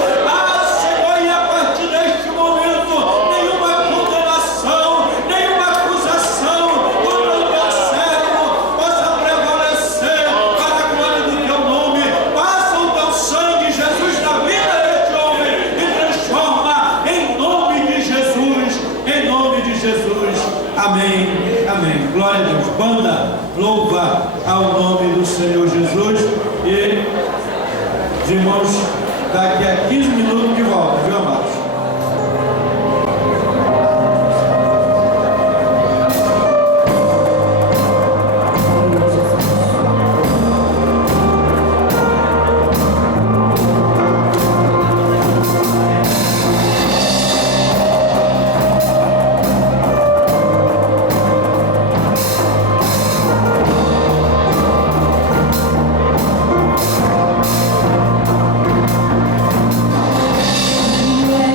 Senhor, e a partir deste momento, nenhuma condenação, nenhuma acusação contra o teu servo possa prevalecer para a glória do teu nome. Passa o teu sangue, Jesus, na vida deste homem e transforma em nome de Jesus, em nome de Jesus. Amém, amém. Glória a Deus. Banda, louva ao nome do Senhor Jesus. E os irmãos, daqui a 15 minutos de volta, viu, amados? Yeah.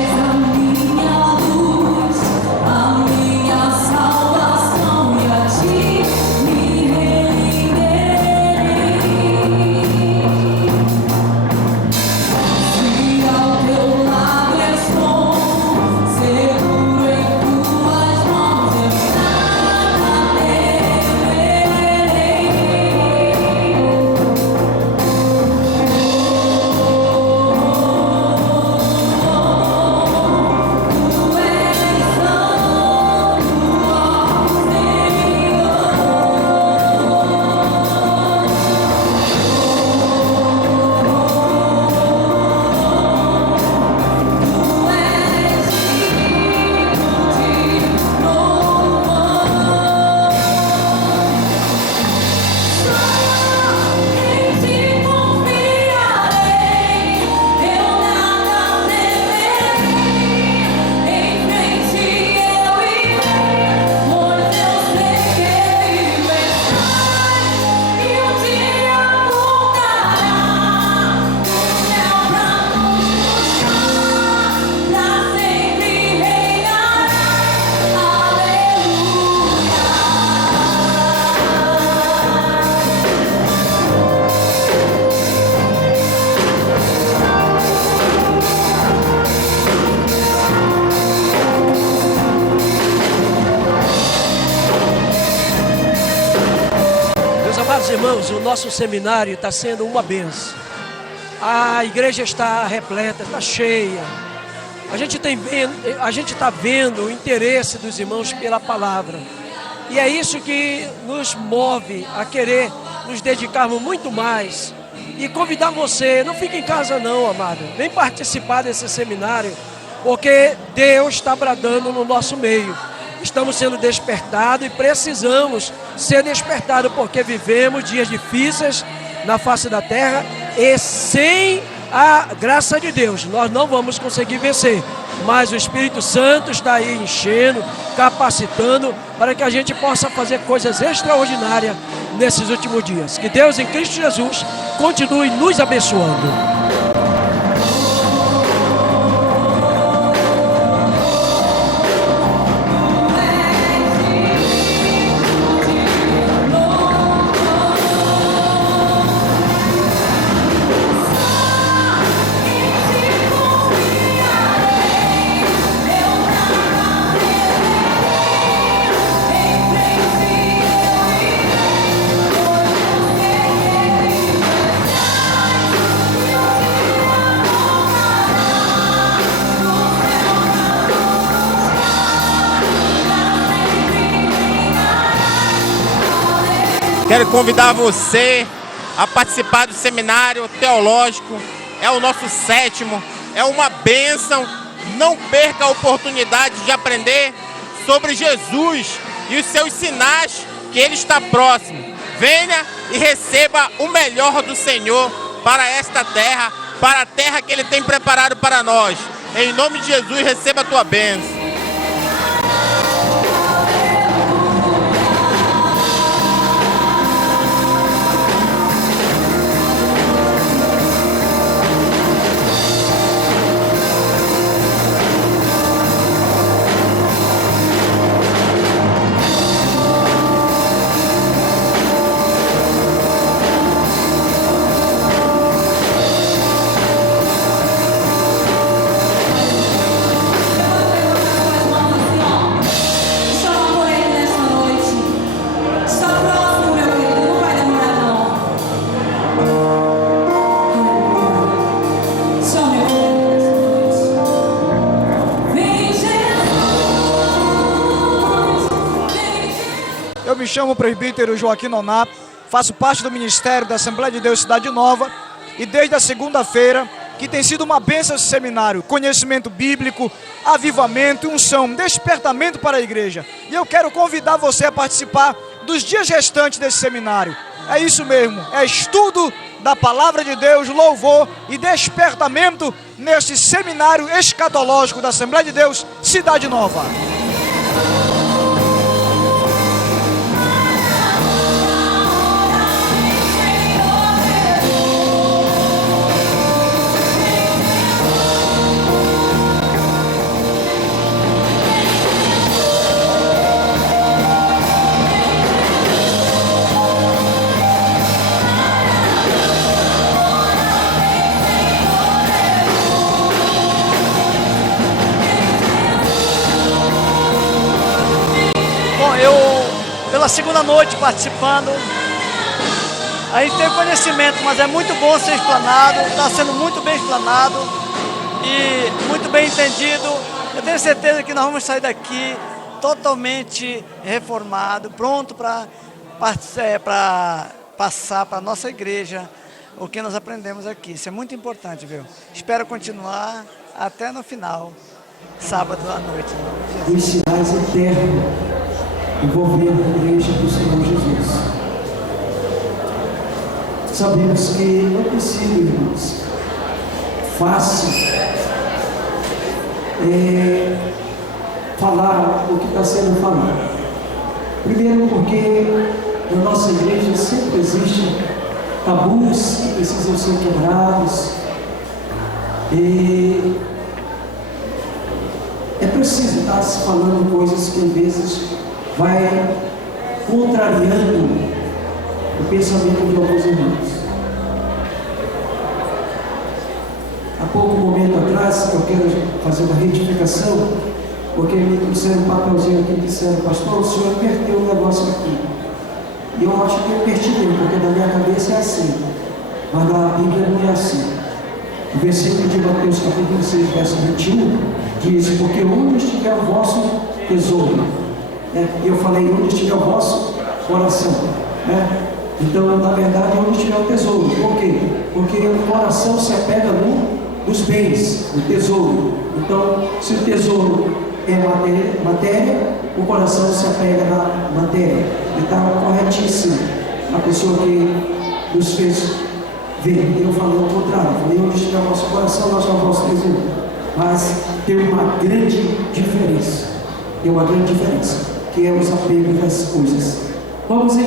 Amados irmãos, o nosso seminário está sendo uma bênção. A igreja está repleta, está cheia. A gente está vendo o interesse dos irmãos pela palavra. E é isso que nos move a querer nos dedicarmos muito mais. E convidar você, não fique em casa não, amado. Vem participar desse seminário, porque Deus está bradando no nosso meio. Estamos sendo despertados e precisamos ser despertados, porque vivemos dias difíceis na face da terra e sem a graça de Deus nós não vamos conseguir vencer. Mas o Espírito Santo está aí enchendo, capacitando para que a gente possa fazer coisas extraordinárias nesses últimos dias. Que Deus em Cristo Jesus continue nos abençoando. Quero convidar você a participar do seminário teológico. É o nosso 7º, é uma bênção. Não perca a oportunidade de aprender sobre Jesus e os seus sinais que Ele está próximo. Venha e receba o melhor do Senhor para esta terra, para a terra que Ele tem preparado para nós. Em nome de Jesus, receba a tua bênção. Eu me chamo presbítero Joaquim Nonato, faço parte do Ministério da Assembleia de Deus Cidade Nova e desde a segunda-feira, que tem sido uma bênção esse seminário, conhecimento bíblico, avivamento, unção, despertamento para a igreja. E eu quero convidar você a participar dos dias restantes desse seminário. É isso mesmo, é estudo da Palavra de Deus, louvor e despertamento neste seminário escatológico da Assembleia de Deus Cidade Nova. Pela segunda noite participando, a gente teve conhecimento, mas é muito bom ser explanado, está sendo muito bem explanado e muito bem entendido. Eu tenho certeza que nós vamos sair daqui totalmente reformado, pronto para passar para a nossa igreja o que nós aprendemos aqui. Isso é muito importante, viu? Espero continuar até no final, sábado à noite. Os sinais eternos envolvendo a igreja do Senhor Jesus. Sabemos que não tem sido, irmãos, fácil falar o que está sendo falado. Primeiro porque na nossa igreja sempre existem tabus que precisam ser quebrados. E é preciso estar se falando coisas que às vezes vai contrariando o pensamento de alguns irmãos. Há pouco momento atrás, eu quero fazer uma retificação, porque me trouxeram um papelzinho aqui e disseram: pastor, o senhor inverteu o negócio aqui. E eu acho que eu pertinente, porque na minha cabeça é assim, mas na Bíblia não é assim. O versículo de Mateus capítulo 6, verso 21, diz: porque onde estiver o vosso tesouro, e eu falei, onde estiver o vosso coração, né? Então, na verdade, onde estiver o tesouro. Por quê? Porque o coração se apega nos bens, no tesouro. Então, se o tesouro é matéria, o coração se apega na matéria. E está corretíssimo a pessoa que nos fez ver. Eu falei ao contrário, falei, onde estiver o nosso coração, nós não vamos tesouro. Mas tem uma grande diferença. Tem uma grande diferença, que é os apegos das coisas. Vamos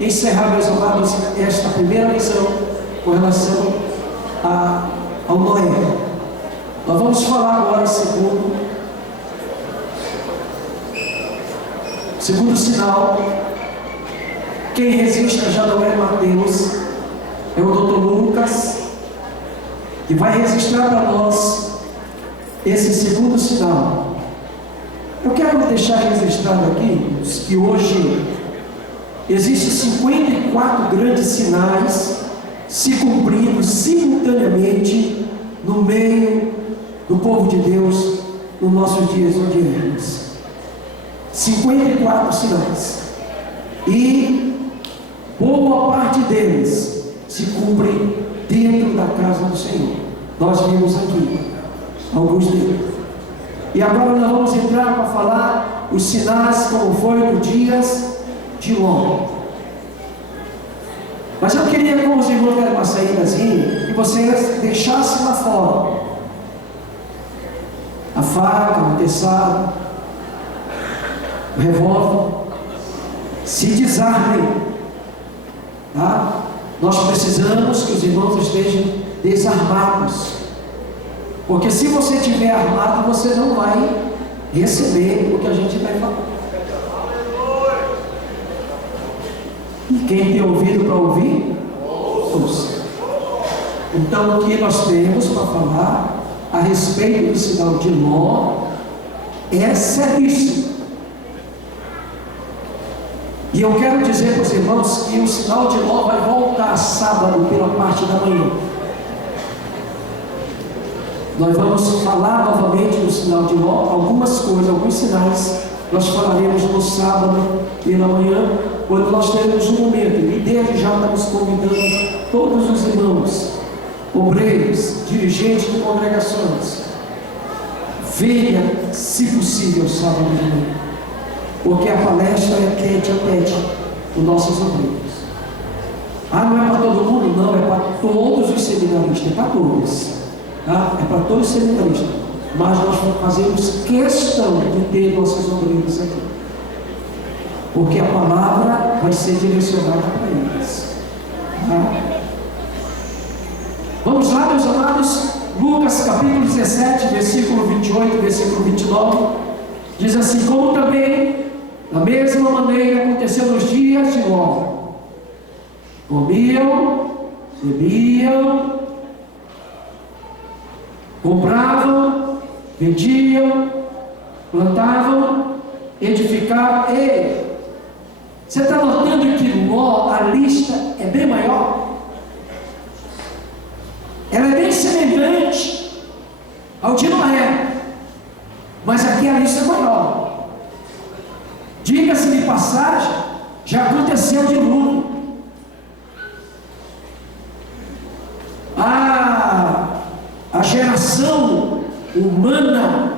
encerrar, meus amados, esta primeira lição com relação ao Noé. Nós vamos falar agora segundo sinal. Quem registra já não é Mateus, é o Dr. Lucas, que vai registrar para nós esse segundo sinal. Eu quero deixar registrado aqui que hoje existem 54 grandes sinais se cumprindo simultaneamente no meio do povo de Deus nos nossos dias modernos. 54 sinais. E boa parte deles se cumprem dentro da casa do Senhor. Nós vimos aqui alguns deles. E agora nós vamos entrar para falar os sinais como foi no dias de Ló. Mas eu queria, como os irmãos deram uma saídazinha, que vocês deixassem lá fora a faca, o teçado, o revólver, se desarmem, tá? Nós precisamos que os irmãos estejam desarmados, porque se você estiver armado, você não vai receber o que a gente vai falar. E quem tem ouvido para ouvir, ouça. Então, o que nós temos para falar a respeito do sinal de Ló é seríssimo. E eu quero dizer para os irmãos que o sinal de Ló vai voltar sábado pela parte da manhã. Nós vamos falar novamente do sinal de Ló, algumas coisas, alguns sinais. Nós falaremos no sábado pela manhã, quando nós teremos um momento. E desde já estamos convidando todos os irmãos, obreiros, dirigentes de congregações, venha, se possível, sábado de manhã, porque a palestra é tete a tete dos nossos obreiros. Não é para todo mundo? Não, é para todos os seminaristas, é para todos, tá? É para todos os seminaristas, mas nós fazemos questão de ter nossos obreiros aqui, porque a palavra vai ser direcionada para eles, tá? Vamos lá, meus amados. Lucas capítulo 17, versículo 28, versículo 29, diz assim: como também, da mesma maneira, aconteceu nos dias de Ló. Comiam, bebiam, compravam, vendiam, plantavam, edificavam. Ei, você está notando que Ló, a lista é bem maior? Ela é bem semelhante ao de Noé, mas aqui a lista é maior. Diga-se de passagem, já aconteceu de novo. A geração humana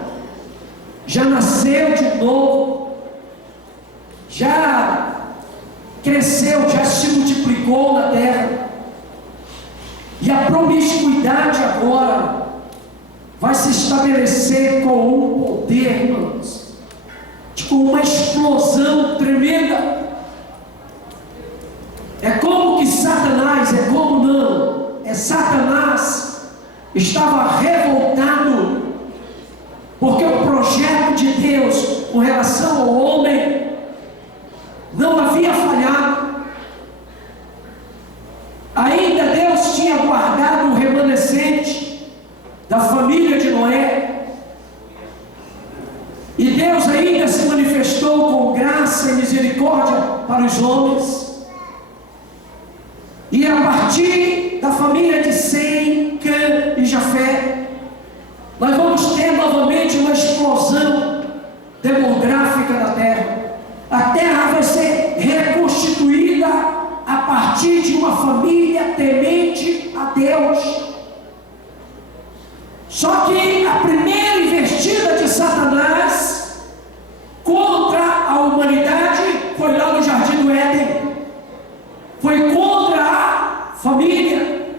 já nasceu de novo, já cresceu, já se multiplicou na terra. E a promiscuidade agora vai se estabelecer com um poder, irmãos, com uma explosão tremenda. É como que Satanás, é como não, é Satanás estava revoltado, porque o projeto de Deus com relação ao homem não havia falhado. Ainda Deus tinha guardado o remanescente da família de Noé, e Deus ainda se manifestou com graça e misericórdia para os homens. E a partir da família de Sem, Cã e Jafé, nós vamos ter novamente uma explosão demográfica da terra. A terra vai ser reconstituída a partir de uma família temente a Deus. Só que a primeira investida de Satanás contra a humanidade foi lá no Jardim do Éden. Foi contra a família.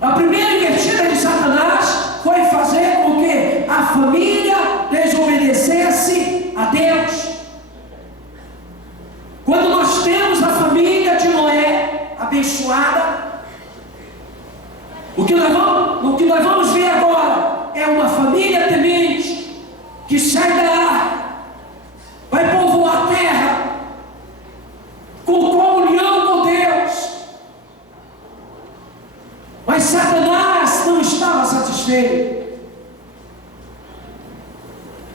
A primeira investida de Satanás foi fazer com que a família desobedecesse a Deus. Quando nós temos a família de Noé abençoada, o que nós vamos ver agora é uma família temente que sai da arca, vai povoar a terra com comunhão com Deus. Mas Satanás não estava satisfeito.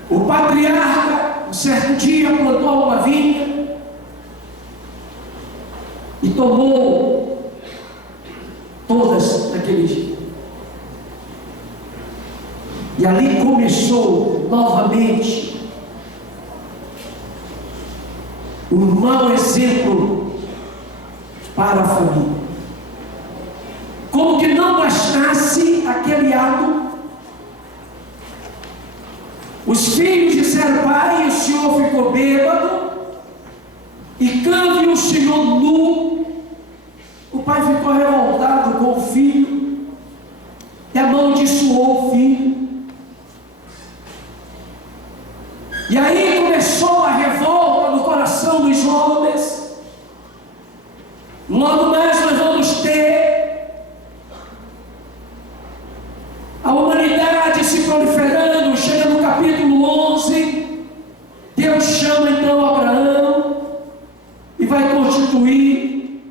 O patriarca, um certo dia, plantou uma vinha e tomou todas naquele dia. E ali começou novamente um mau exemplo para a família. Como que não bastasse aquele ato, os filhos disseram: pai, o senhor ficou bêbado e Cã viu o senhor nu. O pai ficou revoltado com o filho e amaldiçoou o filho. E aí começou a revolta no coração dos homens. Logo mais nós vamos ter a humanidade se proliferando. Chega no capítulo 11, Deus chama então Abraão e vai constituir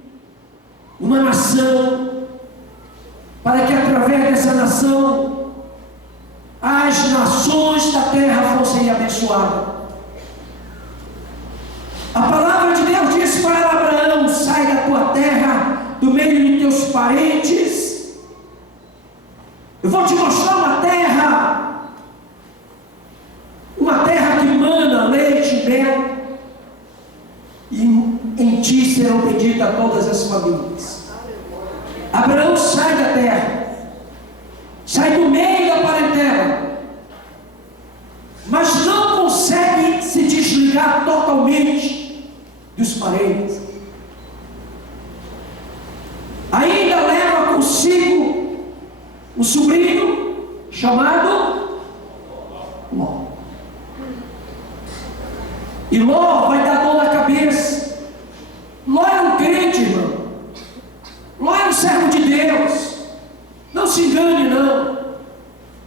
uma nação, para que através dessa nação as nações da terra fossem abençoadas. A palavra de Deus diz para Abraão: sai da tua terra, do meio de teus parentes, eu vou te mostrar uma terra que mana leite e mel, e em ti serão benditas todas as famílias. Abraão sai da terra, sai do meio da parentela, mas não consegue se desligar totalmente dos parentes. Ainda leva consigo um sobrinho chamado Ló. E Ló vai dar dor na cabeça. Ló era um crente, irmão. Ló era um servo de Deus. Não se engane, não.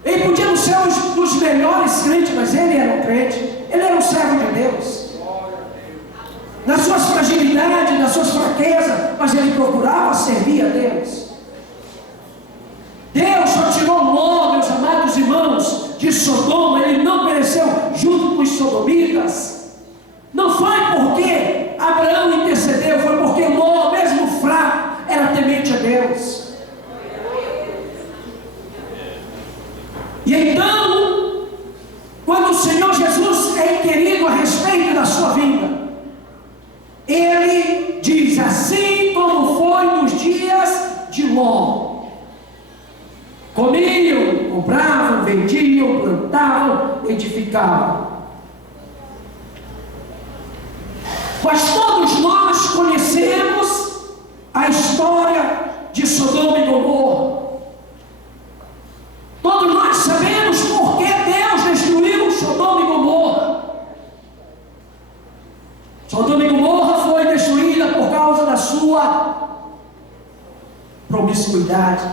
Ele podia não ser um dos melhores crentes, mas ele era um crente. Ele era um servo de Deus. Nas suas fragilidades, nas suas fraquezas, mas ele procurava servir a Deus. Deus só tirou Ló, meus amados irmãos, de Sodoma. Ele não pereceu junto com os sodomitas. Não foi porque Abraão intercedeu, foi porque Ló, mesmo fraco, era temente a Deus. E então, quando o Senhor Jesus é inquirido a respeito da sua vinda, ele diz: assim como foi nos dias de Ló, comiam, compravam, vendiam, plantavam, edificavam. Mas todos nós conhecemos a história de Sodoma e Gomorra. Todos nós sabemos por que Deus destruiu Sodoma e Gomorra. Sodoma e Gomorra foi destruída por causa da sua promiscuidade.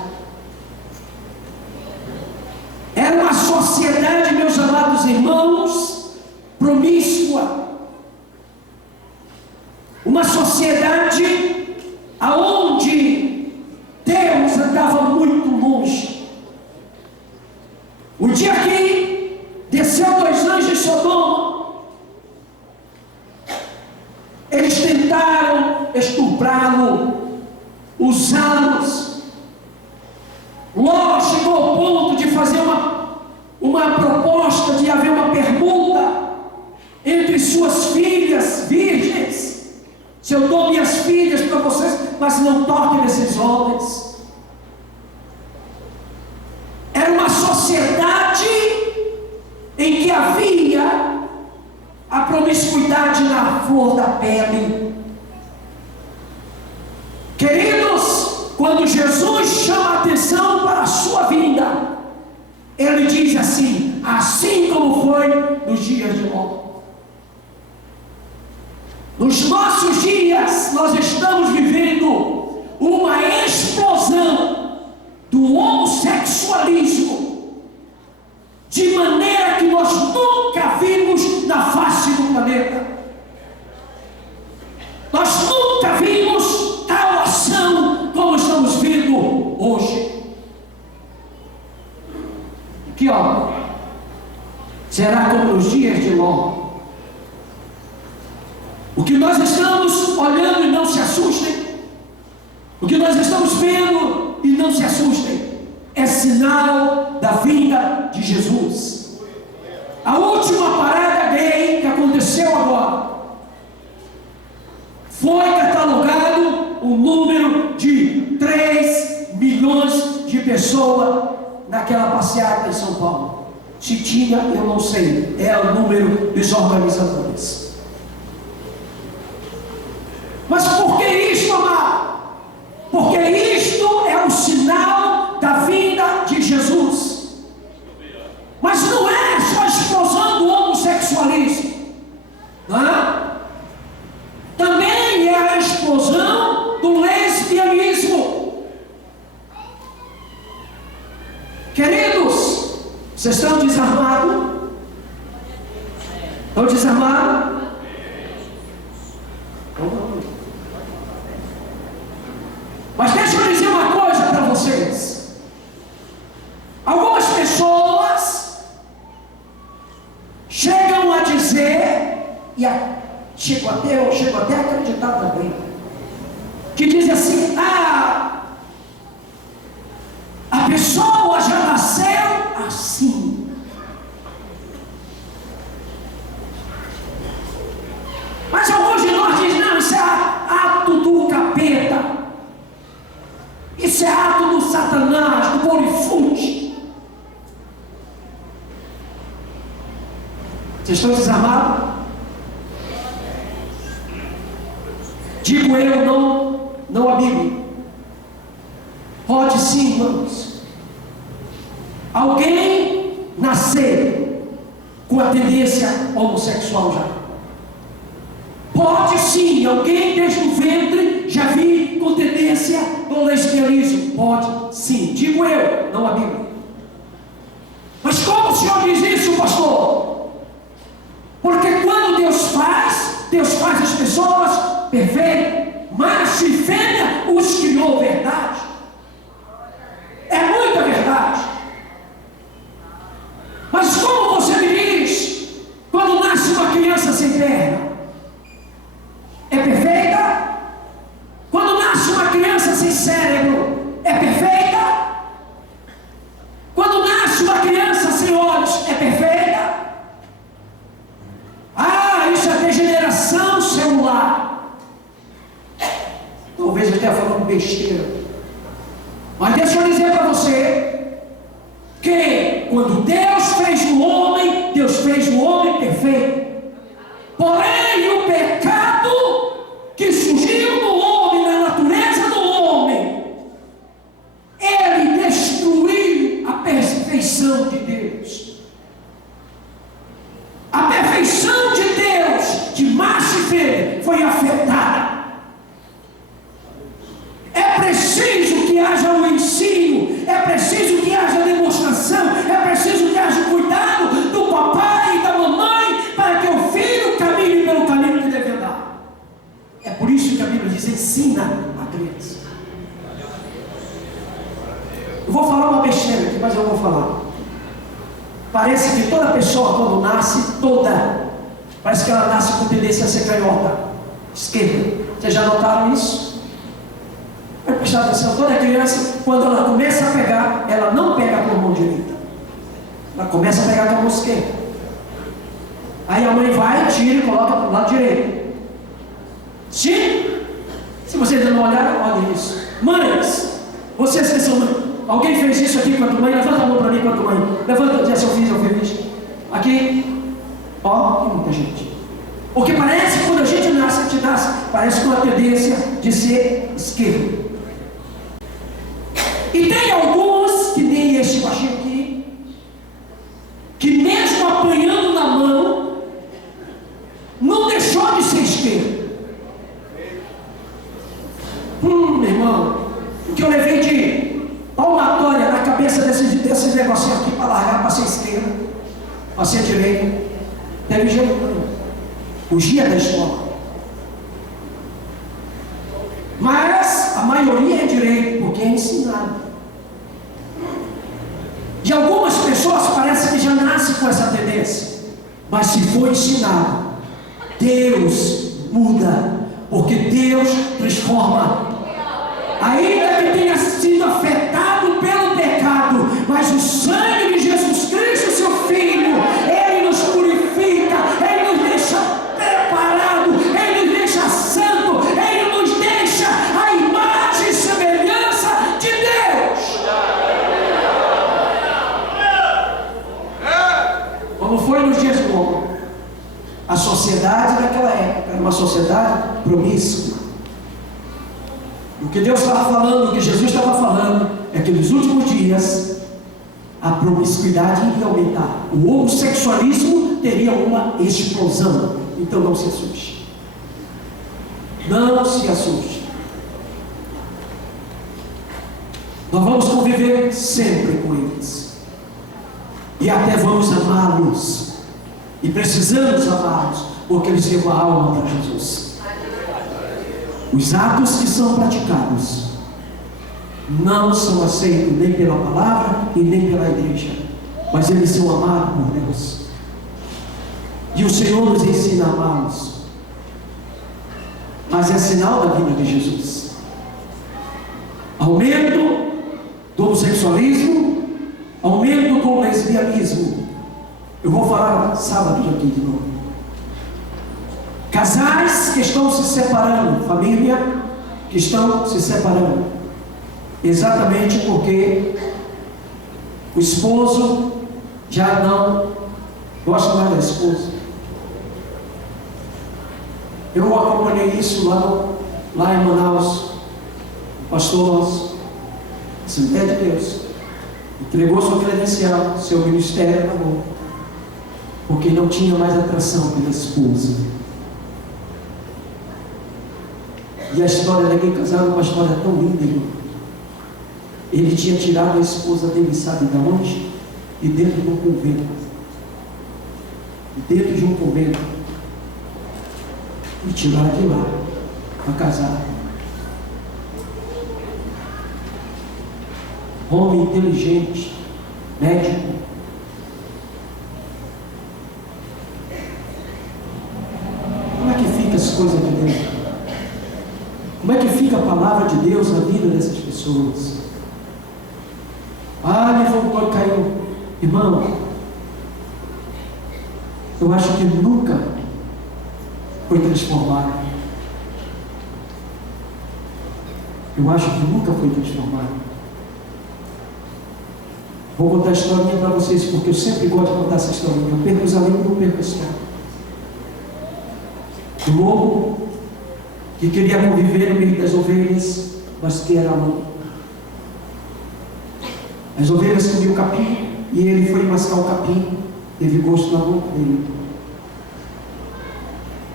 Era uma sociedade, meus amados irmãos, promíscua. Uma sociedade aonde Deus andava muito longe. O dia que desceu 2 anjos de Sodoma, eles tentaram estuprá-lo, usá-los. Ló chegou ao ponto de fazer uma proposta de haver uma permuta entre suas filhas virgens. Se eu dou minhas filhas para vocês, mas não toquem nesses homens. Era uma sociedade em que havia a promiscuidade na flor da pele. Queridos, quando Jesus chama a atenção para a sua vinda, Ele diz assim: assim como foi nos dias de Ló. Nos nossos dias, nós estamos vivendo uma explosão do homossexualismo, de maneira que nós nunca vimos na face do planeta. Nós nunca vimos tal ação como estamos vendo hoje. Aqui, ó, será como nos dias de Ló. O que nós estamos olhando e não se assustem, o que nós estamos vendo e não se assustem, é sinal da vinda de Jesus. A última parada gay que aconteceu agora foi catalogado o número de 3 milhões de pessoas naquela passeata em São Paulo. Se tinha, eu não sei, é o número dos organizadores. Mas por que isto, amado? Porque isto é o sinal da vinda de Jesus. Mas não é só a explosão do homossexualismo, não é? Também é a explosão do lesbianismo. Queridos, vocês estão desarmados? Estão desarmados? Mas deixa eu dizer uma coisa para vocês. Algumas pessoas chegam a dizer, e eu chego até a acreditar também, que dizem assim: a pessoa já nasceu assim. Mas alguns de nós dizem: não, isso é ato do capeta. Isso é ato do Satanás, do Bolifute. Vocês estão desarmados? Digo eu, não a Bíblia. Pode sim, irmãos, alguém nascer com a tendência homossexual já. Pode sim, alguém desde o ventre já vir com tendência ao lesbianismo. Pode sim, digo eu, não a Bíblia. Mas como o Senhor diz isso, pastor? Porque quando Deus faz as pessoas perfeitas, macho e fêmea os criou, verdade. É muita verdade. Mas como você me diz, quando nasce uma criança sem perna, é perfeita? Quando nasce uma criança sem cérebro, é perfeita? Quando nasce uma criança sem olhos, é perfeita? Ah, isso é degeneração celular. Talvez eu esteja falando besteira. Mas deixa eu dizer para você que quando Deus fez o homem perfeito. Porém, o pecado que surgiu no homem, na natureza do homem, ele destruiu a perfeição de Deus. A perfeição de Deus, de macho e fêmea, foi afetada. É preciso que haja um ensino, é preciso que haja demonstração, é preciso que haja cuidado do papai e da mamãe para que o filho caminhe pelo caminho que deve andar. É por isso que a Bíblia diz: ensina a criança. Eu vou falar uma besteira aqui, mas eu vou falar. Parece que toda pessoa, quando nasce, parece que ela nasce com tendência a ser canhota, esquerda. Vocês já notaram isso? Vai prestar atenção, toda criança, quando ela começa a pegar, ela não pega com a mão direita. Ela começa a pegar com a mão esquerda. Aí a mãe vai, tira e coloca para o lado direito. Sim? Se vocês ainda não olharam, olhem isso. Mães, vocês que são mães, alguém fez isso aqui quanto mãe? Levanta a mão para mim quanto mãe. Levanta, diz, eu fiz. Aqui, ó, tem muita gente. Porque parece que quando a gente nasce, parece com a tendência de ser esquerdo. E tem alguns, que nem este baixinho aqui, que mesmo apanhando na mão, não deixou de ser esquerdo. Meu irmão, o que eu levei de palmatória na cabeça desse negocinho aqui para largar para ser esquerda, para ser direita, teve jeito não. Fugia da escola. Mas a maioria é direito, porque é ensinado. E algumas pessoas parece que já nascem com essa tendência. Mas se for ensinado, Deus muda, porque Deus transforma. Ainda que tenha sido afetado pelo pecado, mas o sangue de Jesus Cristo, seu Filho, Ele nos purifica, Ele nos deixa preparado, Ele nos deixa santo, Ele nos deixa a imagem e semelhança de Deus. Como foi nos dias de Noé, a sociedade daquela época era uma sociedade promíscua. O que Deus estava falando, o que Jesus estava falando, é que nos últimos dias a promiscuidade iria aumentar. O homossexualismo teria uma explosão. Então não se assuste. Não se assuste. Nós vamos conviver sempre com eles. E até vamos amá-los. E precisamos amá-los, porque eles levam a alma para Jesus. Os atos que são praticados não são aceitos nem pela palavra e nem pela igreja, mas eles são amados por Deus. E o Senhor nos ensina a amá-los. Mas é sinal da vinda de Jesus. Aumento do homossexualismo, aumento do lesbianismo. Eu vou falar sábado aqui de novo. Casais que estão se separando, família que estão se separando, exatamente porque o esposo já não gosta mais da esposa. Eu acompanhei isso lá em Manaus. O pastor nosso, Assembleia de Deus, entregou sua credencial, seu ministério na mão, porque não tinha mais atração pela esposa. E a história daquele casal é uma história tão linda, irmão. Ele tinha tirado a esposa dele, sabe de onde? De dentro de um convento. Dentro de um convento. E tiraram de lá para casar. Homem inteligente, médico. Como é que fica as coisas de Deus? Como é que fica a palavra de Deus na vida dessas pessoas? Levantou e caiu. Irmão, eu acho que nunca foi transformado. Eu acho que nunca foi transformado. Vou contar a historinha para vocês, porque eu sempre gosto de contar essa historinha. Eu perco os amigos, não perco a história. O lobo que queria conviver no meio das ovelhas, mas que era louco. As ovelhas comiam o capim e ele foi mascar o capim, teve gosto na boca dele.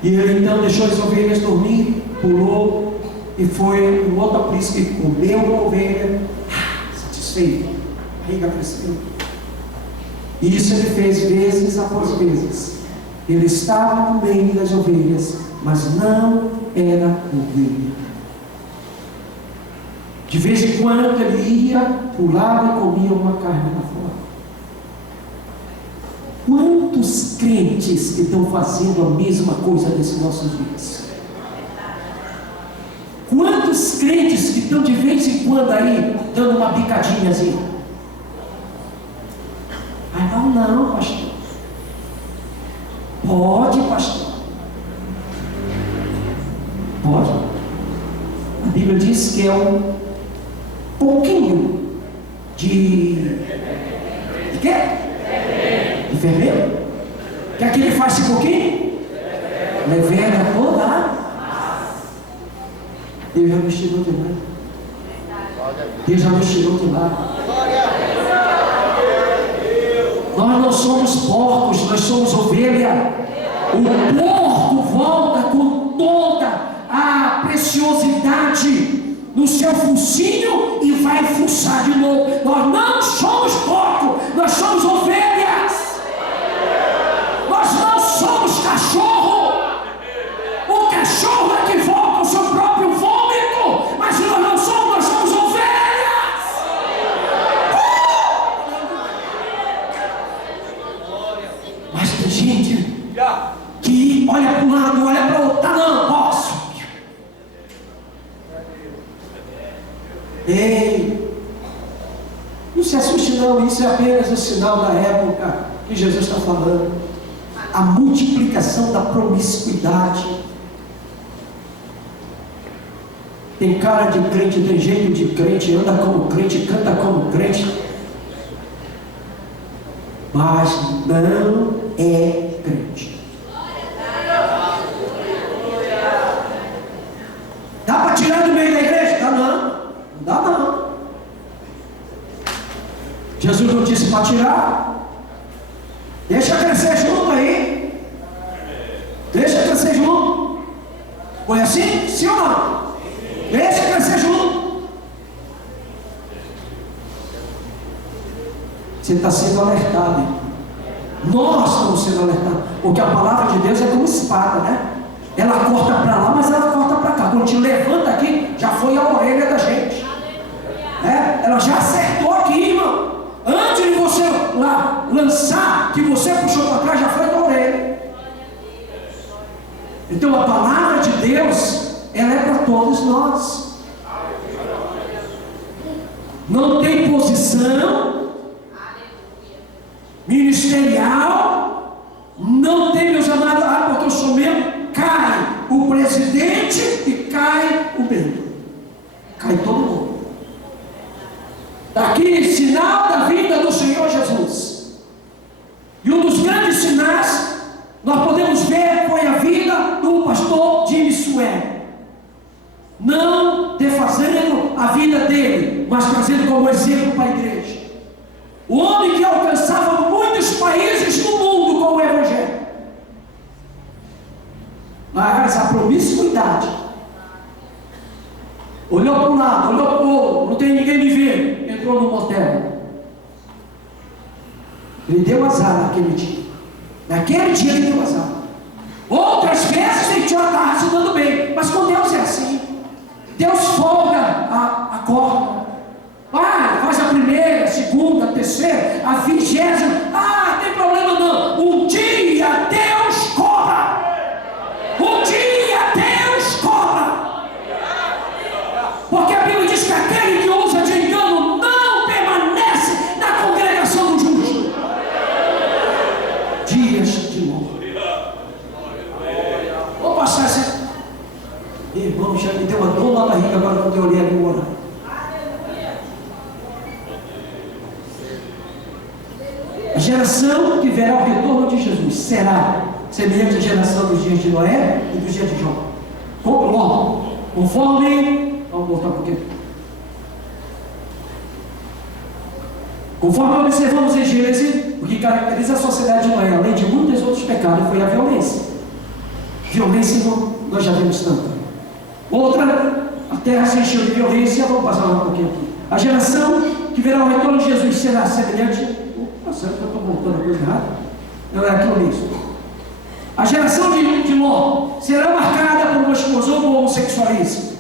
E ele então deixou as ovelhas dormir, pulou e foi um outro aprisco que comeu uma ovelha, satisfeito, a barriga cresceu. E isso ele fez vezes após vezes. Ele estava no meio das ovelhas, mas não era ovelha. De vez em quando ele ia, pulava e comia uma carne lá fora. Quantos crentes que estão fazendo a mesma coisa nesses nossos dias? Quantos quantos crentes que estão de vez em quando aí dando uma picadinhazinha? Aí não, pastor. Pode, pastor. Pode. A Bíblia diz que é um pouquinho de quê? De fermento? Que aquele faz esse pouquinho? Levena toda a... Deus já nos tirou de lá. Deus já nos tirou de lá. Nós não somos porcos, nós somos ovelha. O porco volta com toda a preciosidade no seu focinho e vai fuçar de novo. Nós não somos porco, nós somos ovelhas. Nós não somos cachorro. O cachorro é que volta o seu próprio vômito, mas nós não somos, nós somos ovelhas. Mas tem gente que olha para um lado, olha para o outro, não posso. Ei, não se assuste não, isso é apenas o sinal da época que Jesus está falando. A multiplicação da promiscuidade. Tem cara de crente, tem jeito de crente, anda como crente, canta como crente, mas não é crente. Dá para tirar do meio da igreja? Dá não, não dá não. Jesus não disse para tirar. Deixa crescer junto aí. Deixa crescer junto. Foi assim? Sim ou não? Deixa crescer junto. Você está sendo alertado, hein? Nós estamos sendo alertados. Porque a palavra de Deus é como espada, né? Ela corta para lá, mas ela corta para cá. Quando te levanta aqui, já foi a orelha da gente. Ela já acertou aqui, irmão. Antes de você lá lançar, que você puxou para trás, já foi a orelha. Então a palavra de Deus, ela é para todos nós. Não tem posição ministerial, não tem, meus amados, porque eu sou membro, cai o presidente e cai o membro, cai todo mundo. Daqui, sinal da vinda do Senhor Jesus. E um dos grandes sinais nós podemos ver foi a vida do pastor Jimmy Swain, não defazendo a vida dele, mas trazendo como exemplo para a igreja. O homem que alcançava muitos países no mundo com o evangelho, mas a promiscuidade, olhou para um lado, olhou para o outro, não tem ninguém me ver, entrou no motel. Ele deu azar naquele dia. Naquele dia ele deu azar. Outras vezes ele estava se dando bem, mas com Deus é assim. Deus folga a corda. Faz a primeira, a segunda, a terceira, a 20ª. Tem problema não. Um dia Deus cobra. Um dia Deus cobra. Porque a Bíblia diz que aquele que usa de engano não permanece na congregação do justo. Dias de novo. Vou passar essa. Irmão, já me deu uma dor na barriga agora quando eu olhei ali o horário. A geração que verá o retorno de Jesus será semelhante à geração dos dias de Noé e dos dias de Jó. Logo, conforme, vamos voltar um pouquinho. Conforme observamos em Gênesis, o que caracteriza a sociedade de Noé, além de muitos outros pecados, foi a violência. Violência nós já vimos tanto. Outra, a terra se encheu de violência. Vamos passar um pouquinho aqui. A geração que verá o retorno de Jesus será semelhante. Será que eu estou voltando a coisa errada? Não é aquilo mesmo. A geração de Ló será marcada por uma explosão do homossexualismo,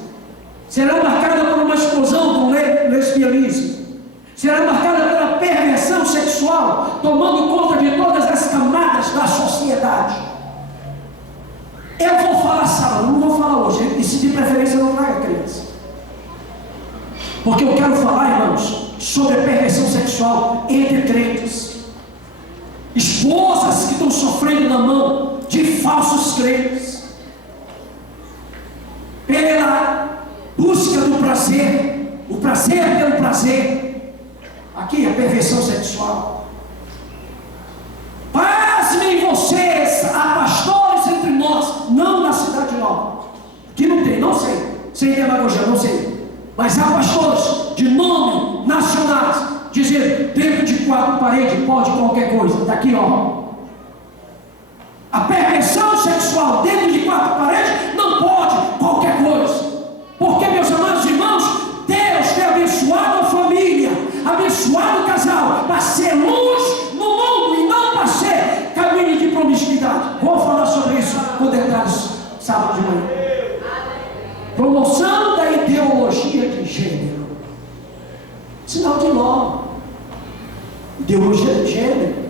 será marcada por uma explosão do lesbianismo, será marcada pela perversão sexual, tomando conta de todas as camadas da sociedade. Eu vou falar sábado, não vou falar hoje, e se de preferência não traga criança. Porque eu quero falar, irmãos, sobre a perversão sexual entre crentes. Esposas que estão sofrendo na mão de falsos crentes, pela busca do prazer, o prazer pelo prazer. Aqui a perversão sexual. Pasmem vocês, há pastores entre nós, não na cidade nova, que não tem, não sei, sem demagogia, não sei, mas há pastores de nome nacionais dizendo: dentro de 4 paredes pode qualquer coisa. Está aqui, ó. A perversão sexual dentro de 4 paredes não pode qualquer coisa. Porque, meus amados irmãos, Deus tem abençoado a família, abençoado o casal, para ser luz no mundo e não para ser caminho de promiscuidade. Vou falar sobre isso com detalhes sábado de manhã. Promoção da ideologia de gênero. Sinal de nó. Ideologia de gênero.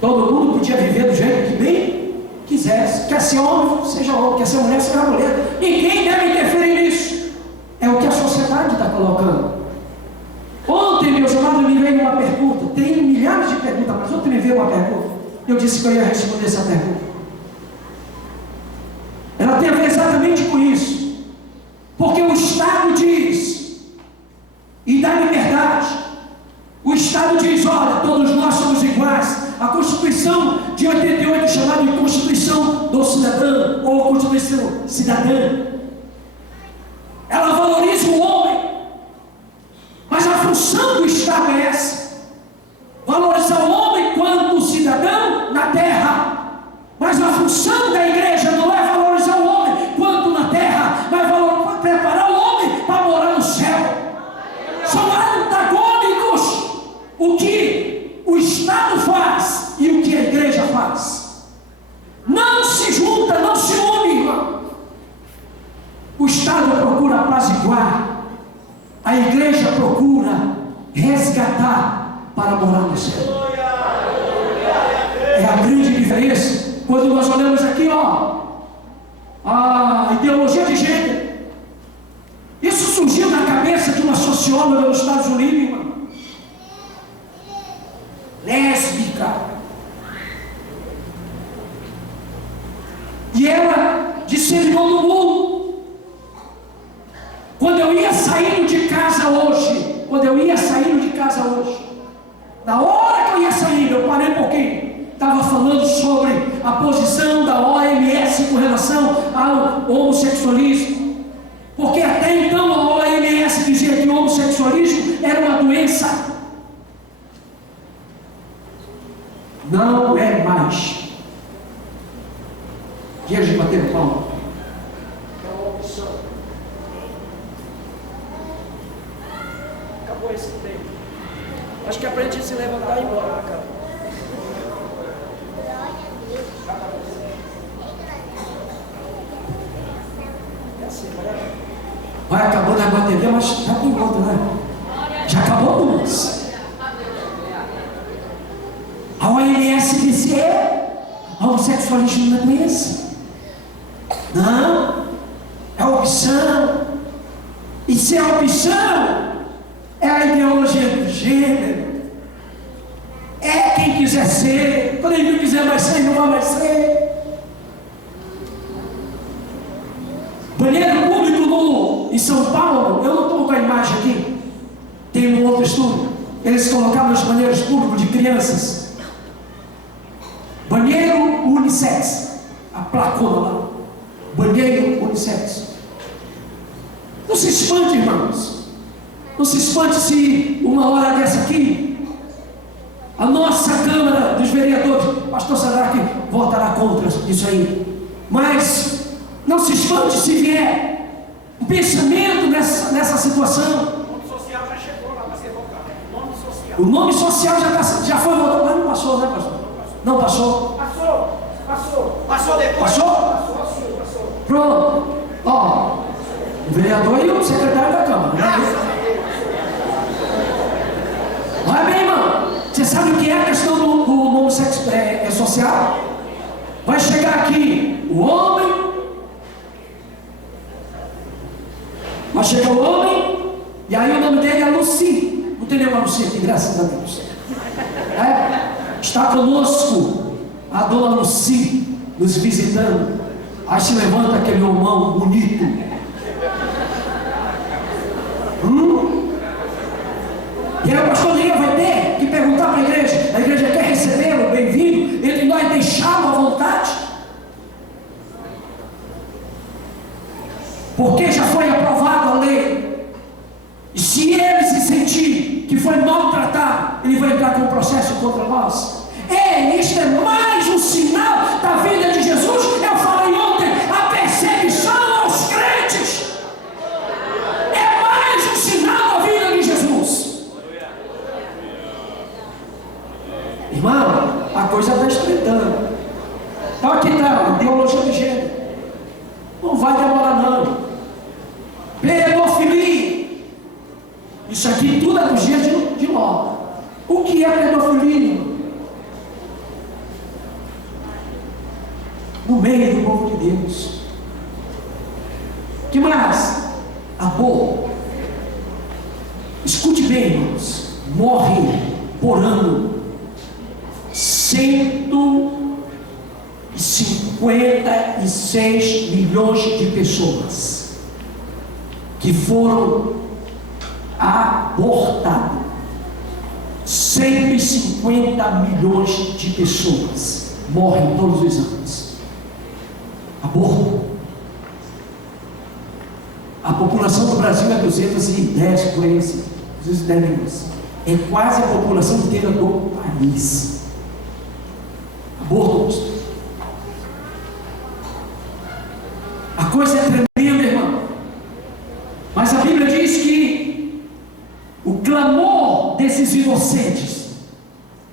Todo mundo podia viver do jeito que bem quisesse. Quer ser homem, seja homem. Quer ser mulher, seja mulher. Ninguém deve interferir nisso. É o que a sociedade está colocando. Ontem, meus amados, me veio uma pergunta. Tem milhares de perguntas, mas ontem me veio uma pergunta. Eu disse que eu ia responder essa pergunta. Ela tem a ver exatamente com isso. Porque o Estado diz, e dá liberdade. O Estado diz: olha, todos nós somos iguais. A Constituição de 88, chamada de Constituição do Cidadão, ou Constituição Cidadã, ela valoriza o homem. Mas a função do Estado é essa: valorizar o homem quanto cidadão na terra. Mas a função da igreja não é valorizar o homem quanto na terra, mas preparar o homem para morar no céu. São antagônicos o que o Estado faz e o que a igreja faz. Não se junta, não se une, irmão. O Estado procura apaziguar, a igreja procura resgatar para morar no céu. É a grande diferença. Quando nós olhamos aqui, ó, a ideologia de gênero, isso surgiu na cabeça de uma socióloga nos Estados Unidos, irmão. Lésbica. E ela disseminou no mundo. Quando eu ia saindo de casa hoje, na hora que eu ia saindo, eu parei um pouquinho. Estava falando sobre a posição da OMS com relação ao homossexualismo. Porque até então a OMS dizia que o homossexualismo era uma doença. Não é mais. Dias de bater o pau. É uma opção. Acabou esse tempo. Acho que é pra gente se levantar e ir embora, cara. Vai acabando a bateria, mas já tem outra, né? Já acabou algumas. A OMS disse: a homossexualismo não é doença. Não, é opção. E se é opção, é a ideologia do gênero. É quem quiser ser. Quando ele não quiser mais ser, não vai mais ser. Banheiro público em São Paulo, eu não estou com a imagem aqui, tem um outro estudo. Eles colocavam os banheiros públicos de crianças, banheiro unissex, a placona lá, banheiro unissex. Não se espante, irmãos, não se espante se uma hora dessa aqui a nossa Câmara dos Vereadores, pastor Sadraque, votará contra isso aí. Mas não se espante se vier um pensamento nessa situação. O nome social já chegou lá para ser votado. Nome social. O nome social já foi votado, mas não passou, né, pastor? Não passou? Passou depois. Passou? Pronto. Ó, o vereador e o secretário da Câmara. Olha bem, irmão. Você sabe o que é a questão do nome social? Vai chegar aqui o homem. Vai chegar o homem E aí o nome dele é Luci. Não tem nenhuma Luci aqui, graças a Deus. Está conosco a dona Luci, nos visitando. Aí se levanta aquele homão bonito. E aí o pastor Neil vai ter que perguntar para a igreja quer recebê-lo, bem-vindo, entre nós deixá-lo à vontade? Porque já foi aprovada a lei. E se ele se sentir que foi maltratado, ele vai entrar com um processo contra nós. Isto é mais um sinal da vida de Jesus. Eu falei ontem, a perseguição aos crentes é mais um sinal da vida de Jesus. Irmão, a coisa está estreitando. Então aqui está, ideologia de gênero. Não vai demorar não. Pedofilia. Isso aqui tudo é dos dias de Ló. O que é pedofilia? No meio do povo de Deus. Que mais? Aborto. Escute bem, irmãos. Morre por ano 156 milhões de pessoas que foram abortadas. 150 milhões de pessoas morrem todos os anos. Aborto. A população do Brasil é 210 por aí, 210 milhões. É quase a população inteira do país. Aborto. A coisa é tremenda, irmão. Mas a Bíblia diz que o clamor desses inocentes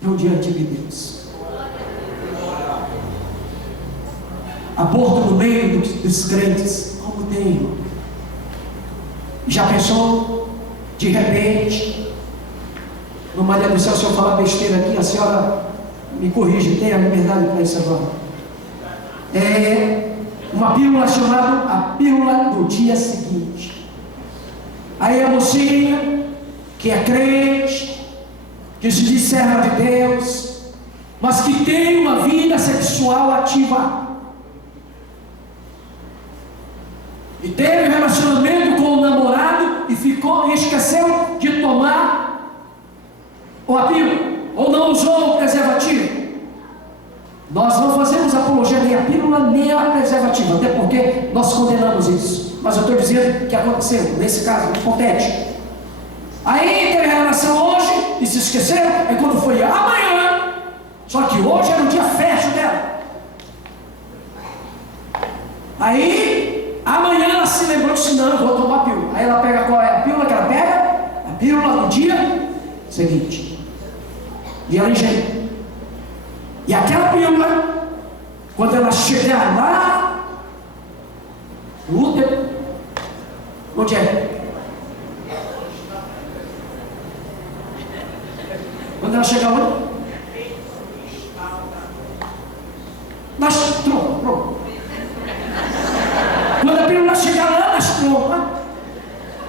é diante de Deus. Aborto no meio dos crentes, como tem, irmão? Já pensou? De repente, no Maria do Céu, se eu falar besteira aqui, a senhora me corrige, tem a liberdade para isso agora. É uma pílula chamada a pílula do dia seguinte. Aí a mocinha, que é crente, que se diz serva de Deus, mas que tem uma vida sexual ativa, e teve um relacionamento com o namorado e esqueceu de tomar a pílula, ou não usou o preservativo. Nós não fazemos apologia nem a pílula nem a preservativa, até porque nós condenamos isso. Mas eu estou dizendo que aconteceu, nesse caso, hipotético. Aí teve relação hoje e se esqueceu, aí quando foi amanhã, só que hoje era o dia fértil dela. Aí, amanhã ela se lembrou que não, eu vou tomar a pílula. Aí ela pega qual é a pílula que ela pega? A pílula do dia seguinte. E ela ingere. E aquela pílula, quando ela chegar lá no útero, onde é? Quando ela chegar onde? Nas trompas, pronto. Quando a pílula chegar lá nas trompas,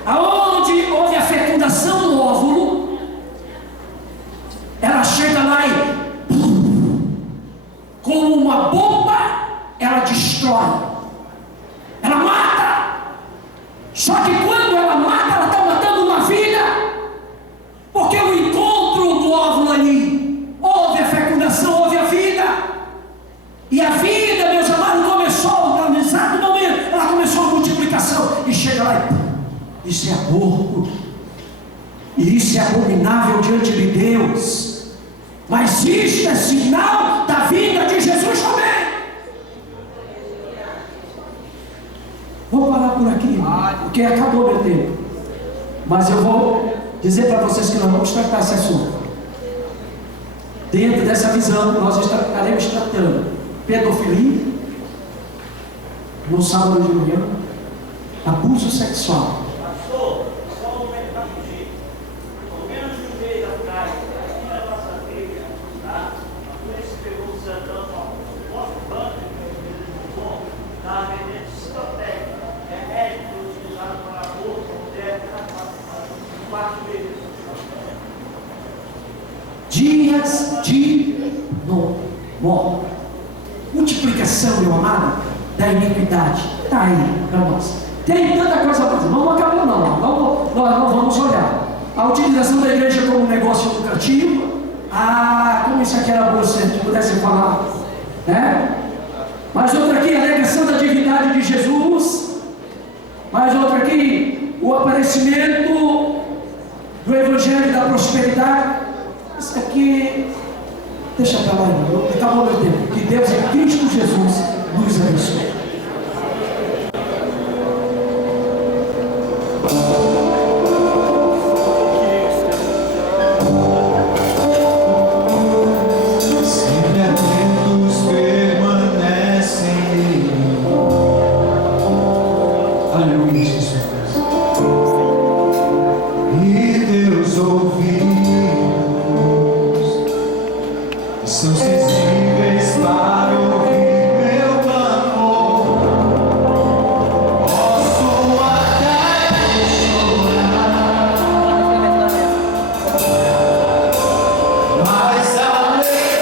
aonde houve a fecundação do óvulo, ela chega lá e como uma bomba, ela destrói, ela mata. Só que quando ela mata, ela está matando uma vida, porque o encontro do óvulo ali, houve a fecundação, houve a vida, e a vida, meus amados, começou, no exato momento, ela começou a multiplicação, e chega lá e isso é aborto, e isso é abominável diante de Deus. Mas isto é sinal da vinda de Jesus também. Vou parar por aqui, porque acabou meu tempo. Mas eu vou dizer para vocês que nós vamos tratar esse assunto. Dentro dessa visão, nós estaremos tratando pedofilia, no sábado de manhã, abuso sexual. dias de Noé. Multiplicação, meu amado, da iniquidade. Está aí para nós. Tem tanta coisa para fazer. Não acabou não. Nós não vamos olhar. A utilização da igreja como negócio lucrativo. Como isso aqui era bom se a gente pudesse falar. Né? Mais outra aqui, a negação da divindade de Jesus. Mais outra aqui, o aparecimento do Evangelho da prosperidade. Isso aqui, deixa para lá, irmão. Acabou meu tempo. Que Deus em Cristo Jesus nos abençoe. Sempre atentos permanecem. Aleluia, Jesus. E teus ouvidos são sensíveis para ouvir meu clamor. Posso até chorar, mas a alegria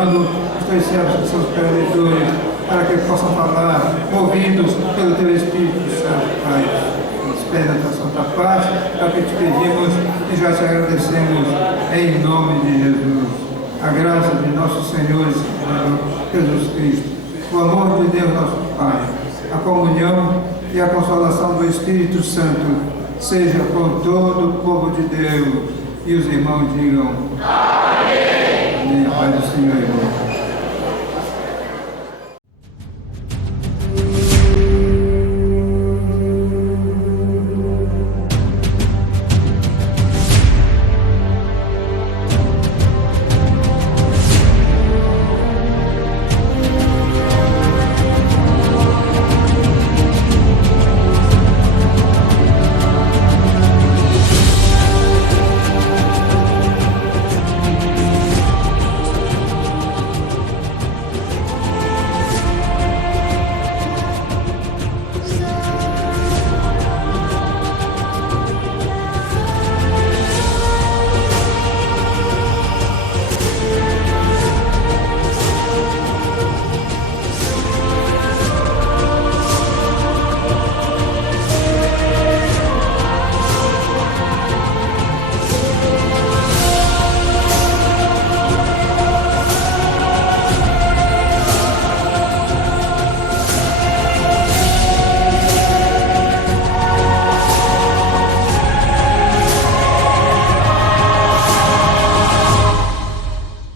levando os teus servos, os seus pregadores, para que possam falar, movidos pelo teu Espírito Santo, Pai. Nos pede a tua santa paz, é o que te pedimos e já te agradecemos em nome de Jesus. A graça de nosso Senhor e Salvador Jesus Cristo, o amor de Deus nosso Pai, a comunhão e a consolação do Espírito Santo seja com todo o povo de Deus. E os irmãos digam amém. Amém. A paz do Senhor, irmão.